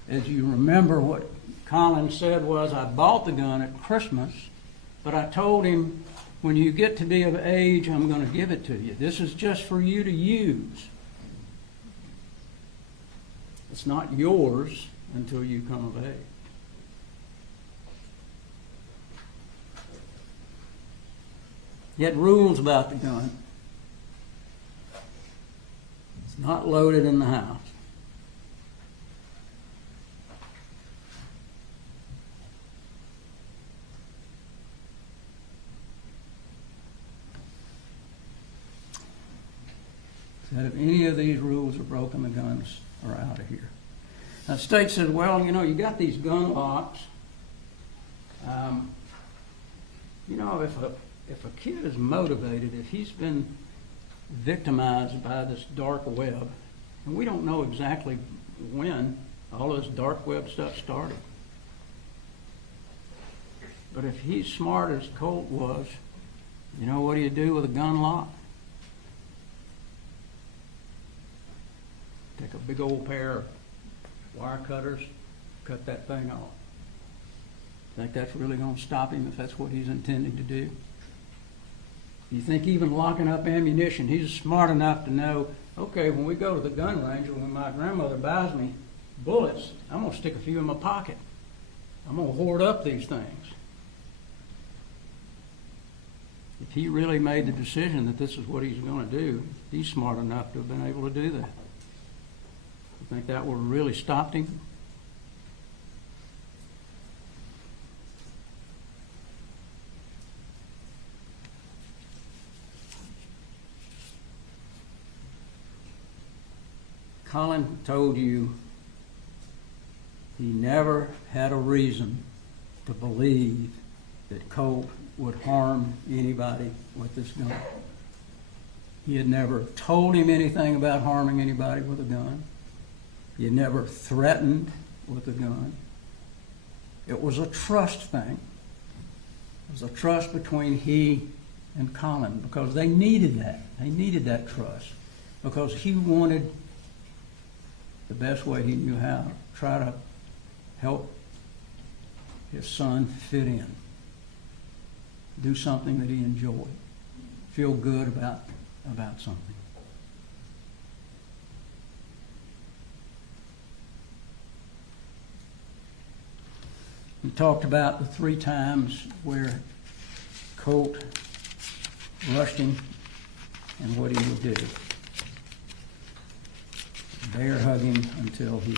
As you remember, what Colin said was, I bought the gun at Christmas, but I told him, when you get to be of age, I'm going to give it to you. This is just for you to use. It's not yours until you come of age. Yet rules about the gun. It's not loaded in the house. That if any of these rules are broken, the guns are out of here. Now, the state says, well, you got these gun locks. If a kid is motivated, if he's been victimized by this dark web, and we don't know exactly when all this dark web stuff started, but if he's smart as Colt was, what do you do with a gun lock? Take a big old pair of wire cutters, cut that thing off. Think that's really going to stop him if that's what he's intending to do? You think even locking up ammunition, he's smart enough to know, okay, when we go to the gun range, or when my grandmother buys me bullets, I'm going to stick a few in my pocket. I'm going to hoard up these things. If he really made the decision that this is what he's going to do, he's smart enough to have been able to do that. You think that would have really stopped him? Colin told you he never had a reason to believe that Colt would harm anybody with this gun. He had never told him anything about harming anybody with a gun. He had never threatened with a gun. It was a trust thing. It was a trust between he and Colin, because they needed that. They needed that trust, because he wanted, the best way he knew how, try to help his son fit in, do something that he enjoyed, feel good about something. We talked about the 3 times where Colt rushed him and what he would do. Bear hug him until he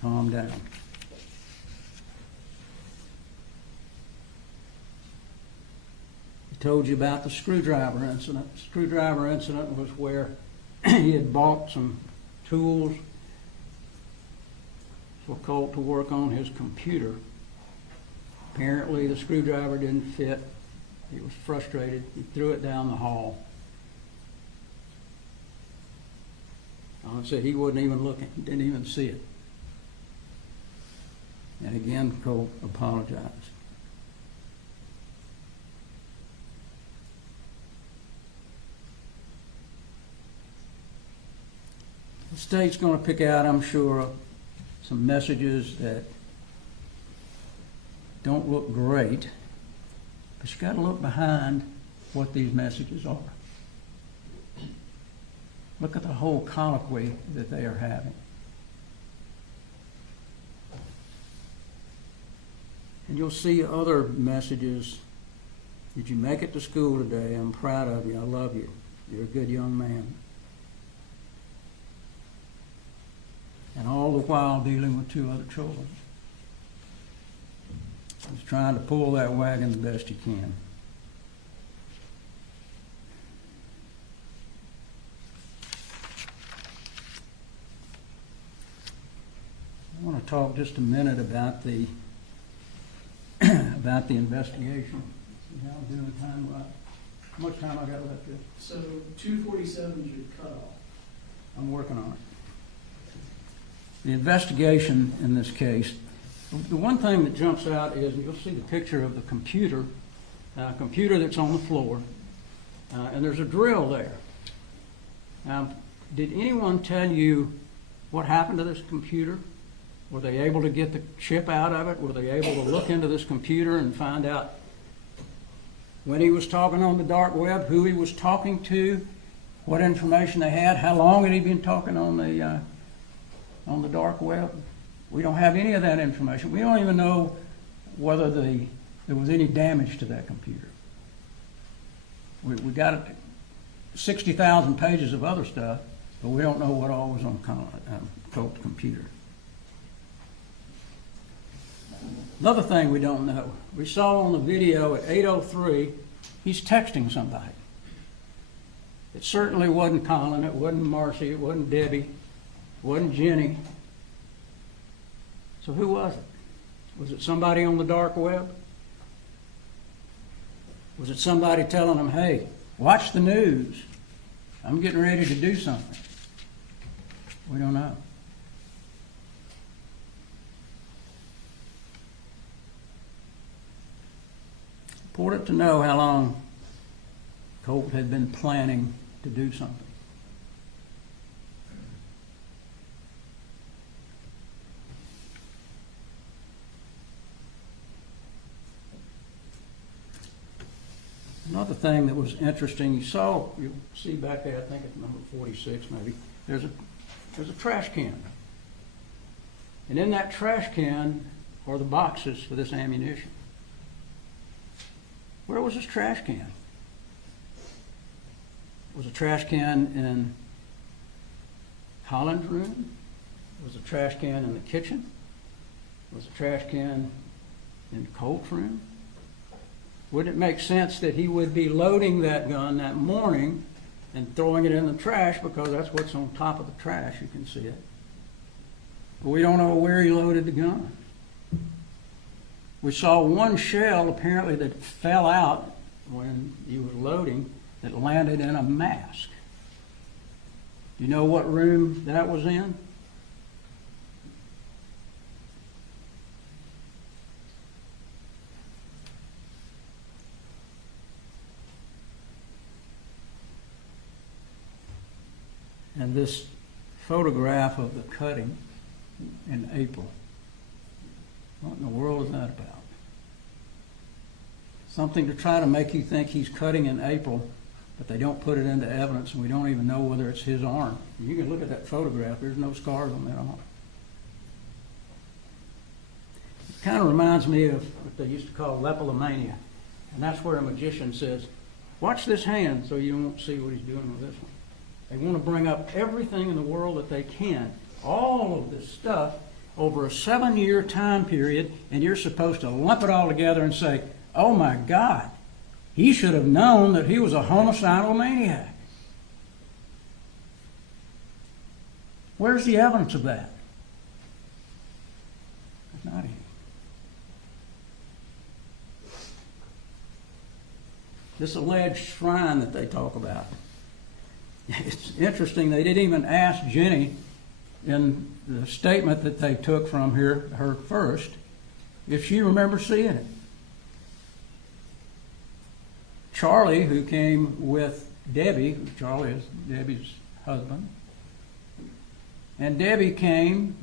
calmed down. He told you about the screwdriver incident. The screwdriver incident was where he had bought some tools for Colt to work on his computer. Apparently the screwdriver didn't fit. He was frustrated. He threw it down the hall. Colin said he wasn't even looking. He didn't even see it. And again, Colt apologized. The state's going to pick out, I'm sure, some messages that don't look great, but you got to look behind what these messages are. Look at the whole colloquy that they are having. And you'll see other messages. Did you make it to school today? I'm proud of you. I love you. You're a good young man. And all the while dealing with two other children. He's trying to pull that wagon the best he can. I want to talk just a minute about the investigation. See how I'm doing time-wise. How much time I got left here? So 2:47 is your cutoff. I'm working on it. The investigation in this case, the one thing that jumps out is, you'll see the picture of the computer that's on the floor, and there's a drill there. Now, did anyone tell you what happened to this computer? Were they able to get the chip out of it? Were they able to look into this computer and find out when he was talking on the dark web, who he was talking to, what information they had, how long had he been talking on the dark web? We don't have any of that information. We don't even know whether there was any damage to that computer. We got 60,000 pages of other stuff, but we don't know what all was on Colt's computer. Another thing we don't know, we saw on the video at 8:03, he's texting somebody. It certainly wasn't Colin, it wasn't Marcy, it wasn't Debbie, it wasn't Jenny. So who was it? Was it somebody on the dark web? Was it somebody telling him, hey, watch the news, I'm getting ready to do something? We don't know. Important to know how long Colt had been planning to do something. Another thing that was interesting, you'll see back there, I think it's number 46 maybe, there's a trash can. And in that trash can are the boxes for this ammunition. Where was this trash can? Was a trash can in Colin's room? Was a trash can in the kitchen? Was a trash can in Colt's room? Wouldn't it make sense that he would be loading that gun that morning and throwing it in the trash, because that's what's on top of the trash, you can see it. But we don't know where he loaded the gun. We saw one shell apparently that fell out when he was loading that landed in a mask. Do you know what room that was in? And this photograph of the cutting in April. What in the world is that about? Something to try to make you think he's cutting in April, but they don't put it into evidence, and we don't even know whether it's his arm. You can look at that photograph, there's no scars on that arm. It kind of reminds me of what they used to call lepromania. And that's where a magician says, watch this hand so you won't see what he's doing with this one. They want to bring up everything in the world that they can, all of this stuff, over a 7-year time period, and you're supposed to lump it all together and say, oh my God, he should have known that he was a homicidal maniac. Where's the evidence of that? There's not any. This alleged shrine that they talk about. It's interesting, they didn't even ask Jenny in the statement that they took from her first if she remembers seeing it. Charlie, who came with Debbie, Charlie is Debbie's husband, and Debbie came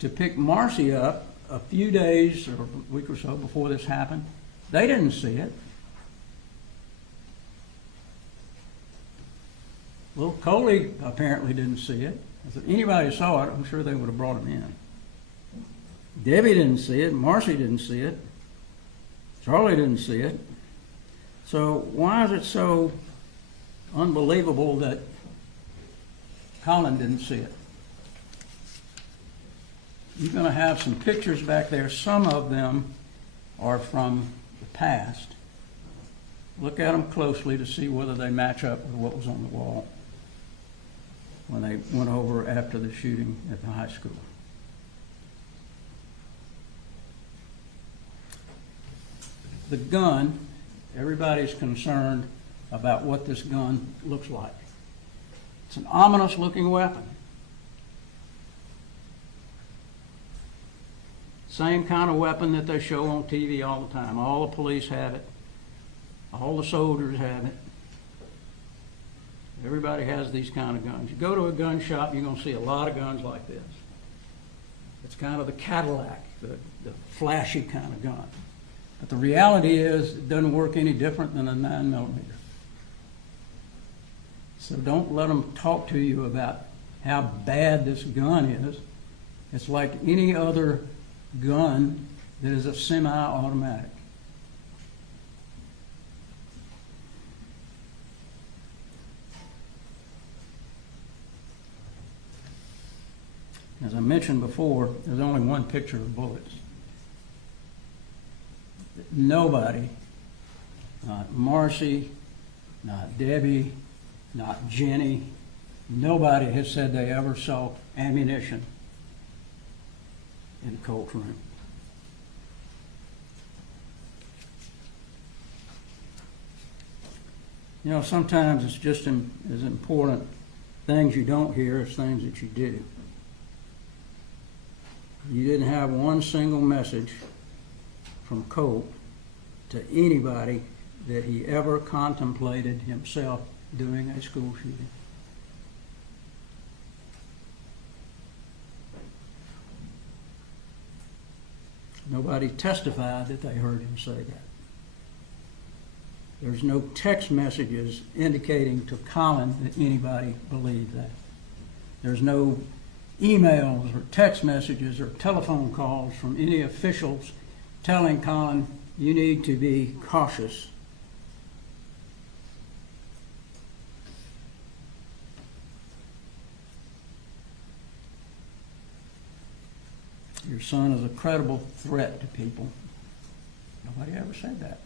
to pick Marcy up a few days or a week or so before this happened. They didn't see it. Little Colin apparently didn't see it. If anybody saw it, I'm sure they would have brought him in. Debbie didn't see it. Marcy didn't see it. Charlie didn't see it. So why is it so unbelievable that Colin didn't see it? You're going to have some pictures back there. Some of them are from the past. Look at them closely to see whether they match up with what was on the wall when they went over after the shooting at the high school. The gun, everybody's concerned about what this gun looks like. It's an ominous looking weapon. Same kind of weapon that they show on TV all the time. All the police have it. All the soldiers have it. Everybody has these kind of guns. You go to a gun shop, you're going to see a lot of guns like this. It's kind of the Cadillac, the flashy kind of gun. But the reality is it doesn't work any different than a 9mm. So don't let them talk to you about how bad this gun is. It's like any other gun that is a semi-automatic. As I mentioned before, there's only one picture of bullets. Nobody, not Marcy, not Debbie, not Jenny, nobody has said they ever saw ammunition in Colt's room. You know, sometimes it's just as important things you don't hear as things that you do. You didn't have one single message from Colt to anybody that he ever contemplated himself doing a school shooting. Nobody testified that they heard him say that. There's no text messages indicating to Colin that anybody believed that. There's no emails or text messages or telephone calls from any officials telling Colin, you need to be cautious. Your son is a credible threat to people. Nobody ever said that.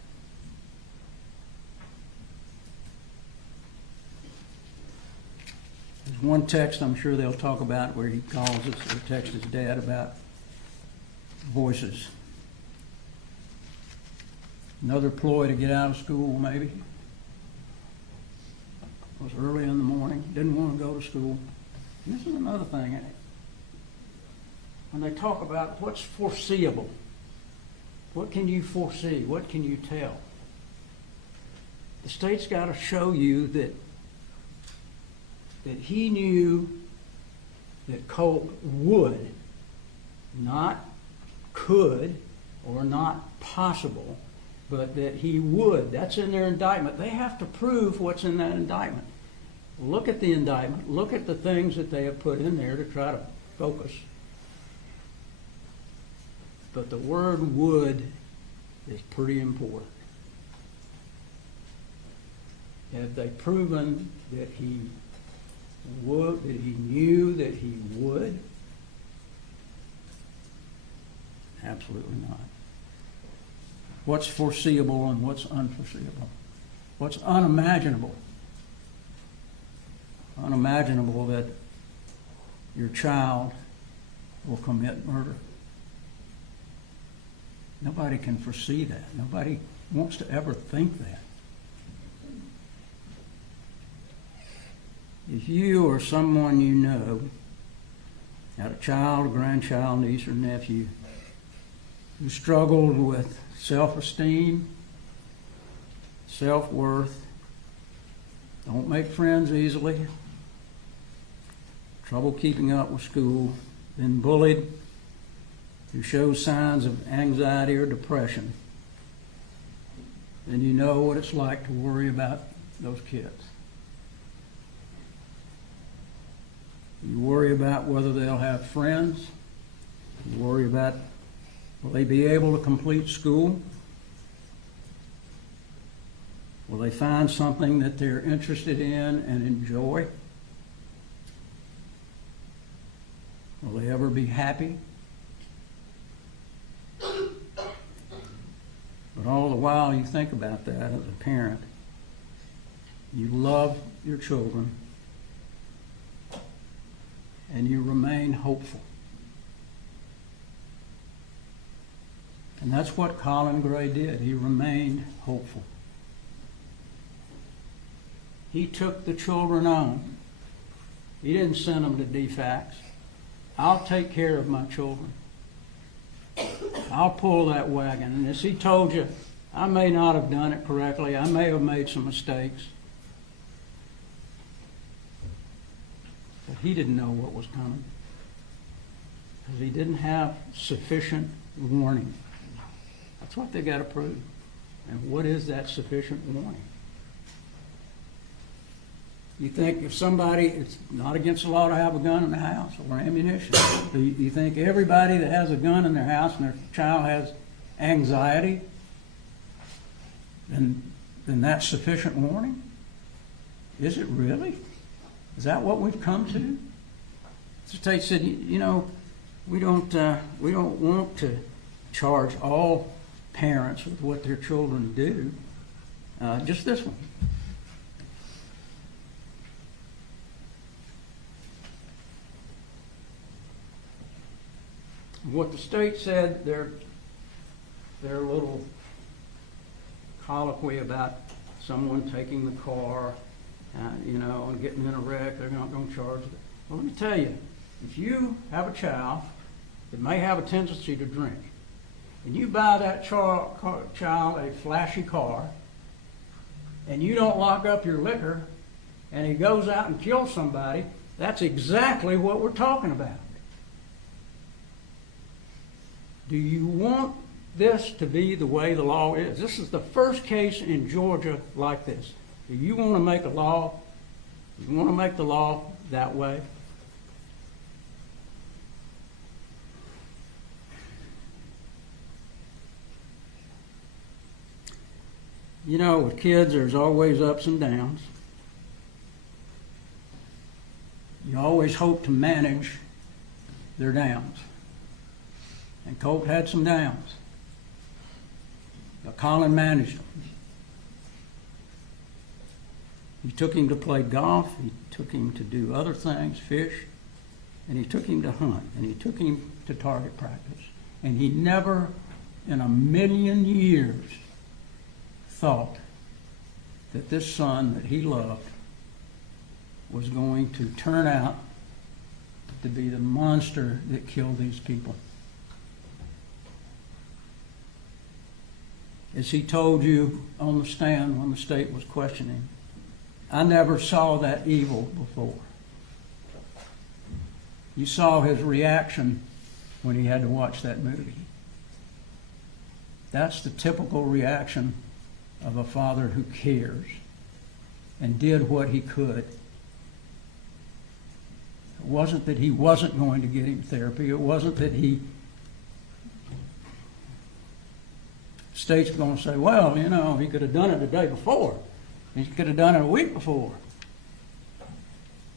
There's one text I'm sure they'll talk about where he calls us or texts his dad about voices. Another ploy to get out of school, maybe. It was early in the morning, didn't want to go to school. And this is another thing. When they talk about what's foreseeable, what can you foresee? What can you tell? The state's got to show you that he knew that Colt would, not could or not possible, but that he would. That's in their indictment. They have to prove what's in that indictment. Look at the indictment. Look at the things that they have put in there to try to focus. But the word would is pretty important. Have they proven that he would, that he knew that he would? Absolutely not. What's foreseeable and what's unforeseeable? What's unimaginable? Unimaginable that your child will commit murder. Nobody can foresee that. Nobody wants to ever think that. If you or someone you know had a child, grandchild, niece, or nephew who struggled with self-esteem, self-worth, don't make friends easily, trouble keeping up with school, been bullied, who shows signs of anxiety or depression, then you know what it's like to worry about those kids. You worry about whether they'll have friends. You worry about, will they be able to complete school? Will they find something that they're interested in and enjoy? Will they ever be happy? But all the while you think about that as a parent, you love your children and you remain hopeful. And that's what Colin Gray did. He remained hopeful. He took the children on. He didn't send them to DFACS. I'll take care of my children. I'll pull that wagon. And as he told you, I may not have done it correctly. I may have made some mistakes. But he didn't know what was coming, because he didn't have sufficient warning. That's what they got to prove. And what is that sufficient warning? You think if somebody, it's not against the law to have a gun in the house or ammunition. Do you think everybody that has a gun in their house and their child has anxiety, then that's sufficient warning? Is it really? Is that what we've come to? The state said, you know, we don't want to charge all parents with what their children do. Just this one. What the state said, their little colloquy about someone taking the car, and getting in a wreck, they're not going to charge it. Well, let me tell you, if you have a child that may have a tendency to drink, and you buy that child a flashy car, and you don't lock up your liquor, and he goes out and kills somebody, that's exactly what we're talking about. Do you want this to be the way the law is? This is the first case in Georgia like this. Do you want to make a law? You want to make the law that way? You know, with kids, there's always ups and downs. You always hope to manage their downs. And Colt had some downs. But Colin managed them. He took him to play golf, he took him to do other things, fish, and he took him to hunt, and he took him to target practice. And he never in a million years thought that this son that he loved was going to turn out to be the monster that killed these people. As he told you on the stand when the state was questioning, I never saw that evil before. You saw his reaction when he had to watch that movie. That's the typical reaction of a father who cares and did what he could. It wasn't that he wasn't going to get him therapy. It wasn't that he... State's going to say, well, he could have done it the day before. He could have done it a week before.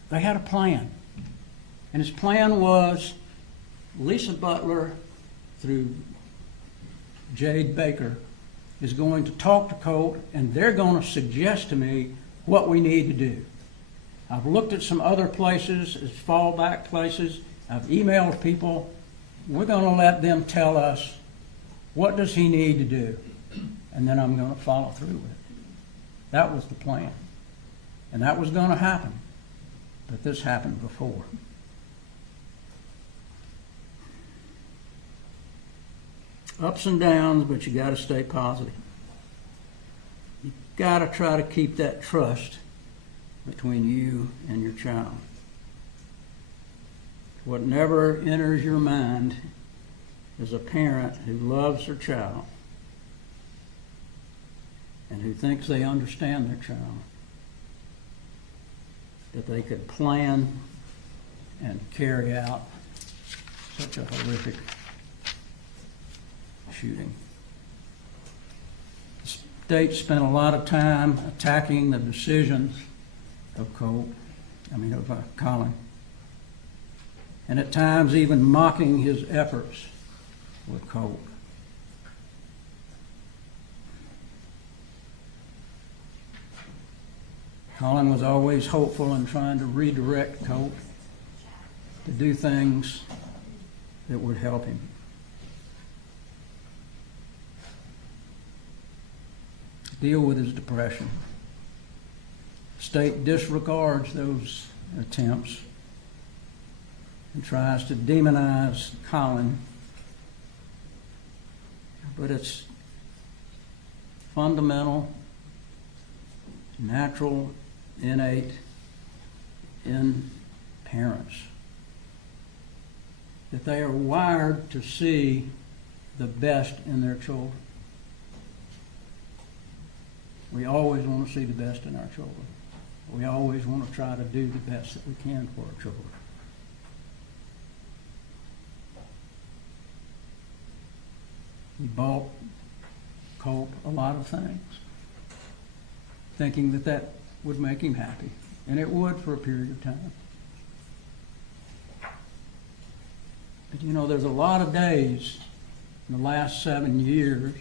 They had a plan. And his plan was Lisa Butler, through Jade Baker, is going to talk to Colt, and they're going to suggest to me what we need to do. I've looked at some other places as fallback places. I've emailed people. We're going to let them tell us what does he need to do, and then I'm going to follow through with it. That was the plan. And that was going to happen. But this happened before. Ups and downs, but you got to stay positive. You got to try to keep that trust between you and your child. What never enters your mind as a parent who loves their child and who thinks they understand their child, that they could plan and carry out such a horrific shooting. The state spent a lot of time attacking the decisions of Colin, and at times even mocking his efforts with Colt. Colin was always hopeful in trying to redirect Colt to do things that would help him. Deal with his depression. The state disregards those attempts and tries to demonize Colin, but it's fundamental, natural, innate in parents that they are wired to see the best in their children. We always want to see the best in our children. We always want to try to do the best that we can for our children. He bought Colt a lot of things, thinking that that would make him happy, and it would for a period of time. But you know, there's a lot of days in the last 7 years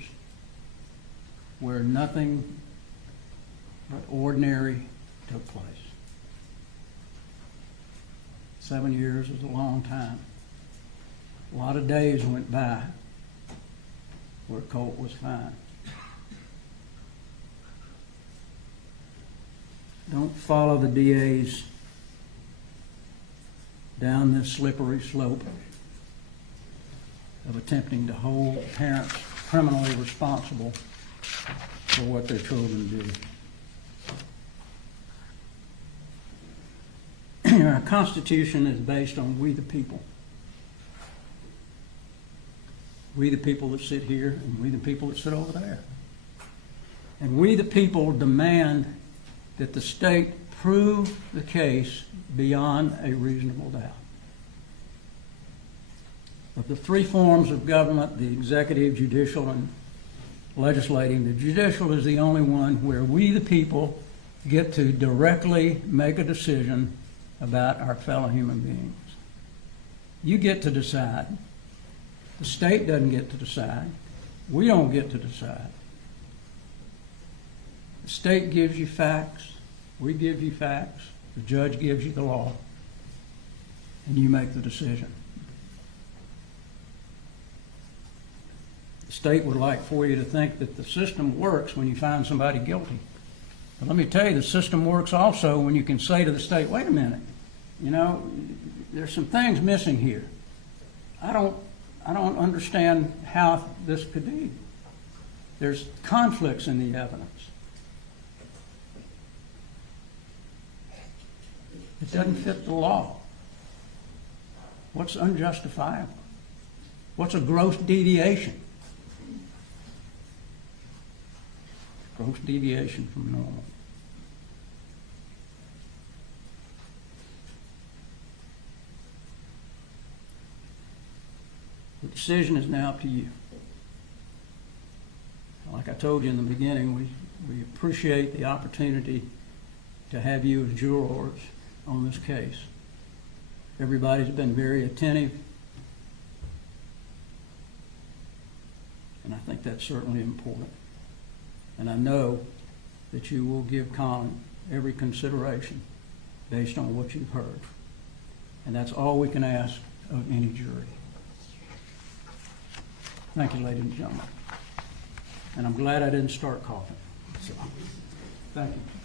where nothing but ordinary took place. 7 years is a long time. A lot of days went by where Colt was fine. Don't follow the DAs down this slippery slope of attempting to hold parents criminally responsible for what their children do. Our Constitution is based on we the people. We the people that sit here and we the people that sit over there. And we the people demand that the state prove the case beyond a reasonable doubt. Of the three forms of government, the executive, judicial, and legislative, the judicial is the only one where we the people get to directly make a decision about our fellow human beings. You get to decide. The state doesn't get to decide. We don't get to decide. The state gives you facts. We give you facts. The judge gives you the law. And you make the decision. The state would like for you to think that the system works when you find somebody guilty. But let me tell you, the system works also when you can say to the state, wait a minute, you know, there's some things missing here. I don't understand how this could be. There's conflicts in the evidence. It doesn't fit the law. What's unjustifiable? What's a gross deviation? Gross deviation from normal. The decision is now up to you. Like I told you in the beginning, We appreciate the opportunity to have you as jurors on this case. Everybody's been very attentive, and I think that's certainly important. And I know that you will give Colin every consideration based on what you've heard. And that's all we can ask of any jury. Thank you, ladies and gentlemen. And I'm glad I didn't start coughing. So, thank you.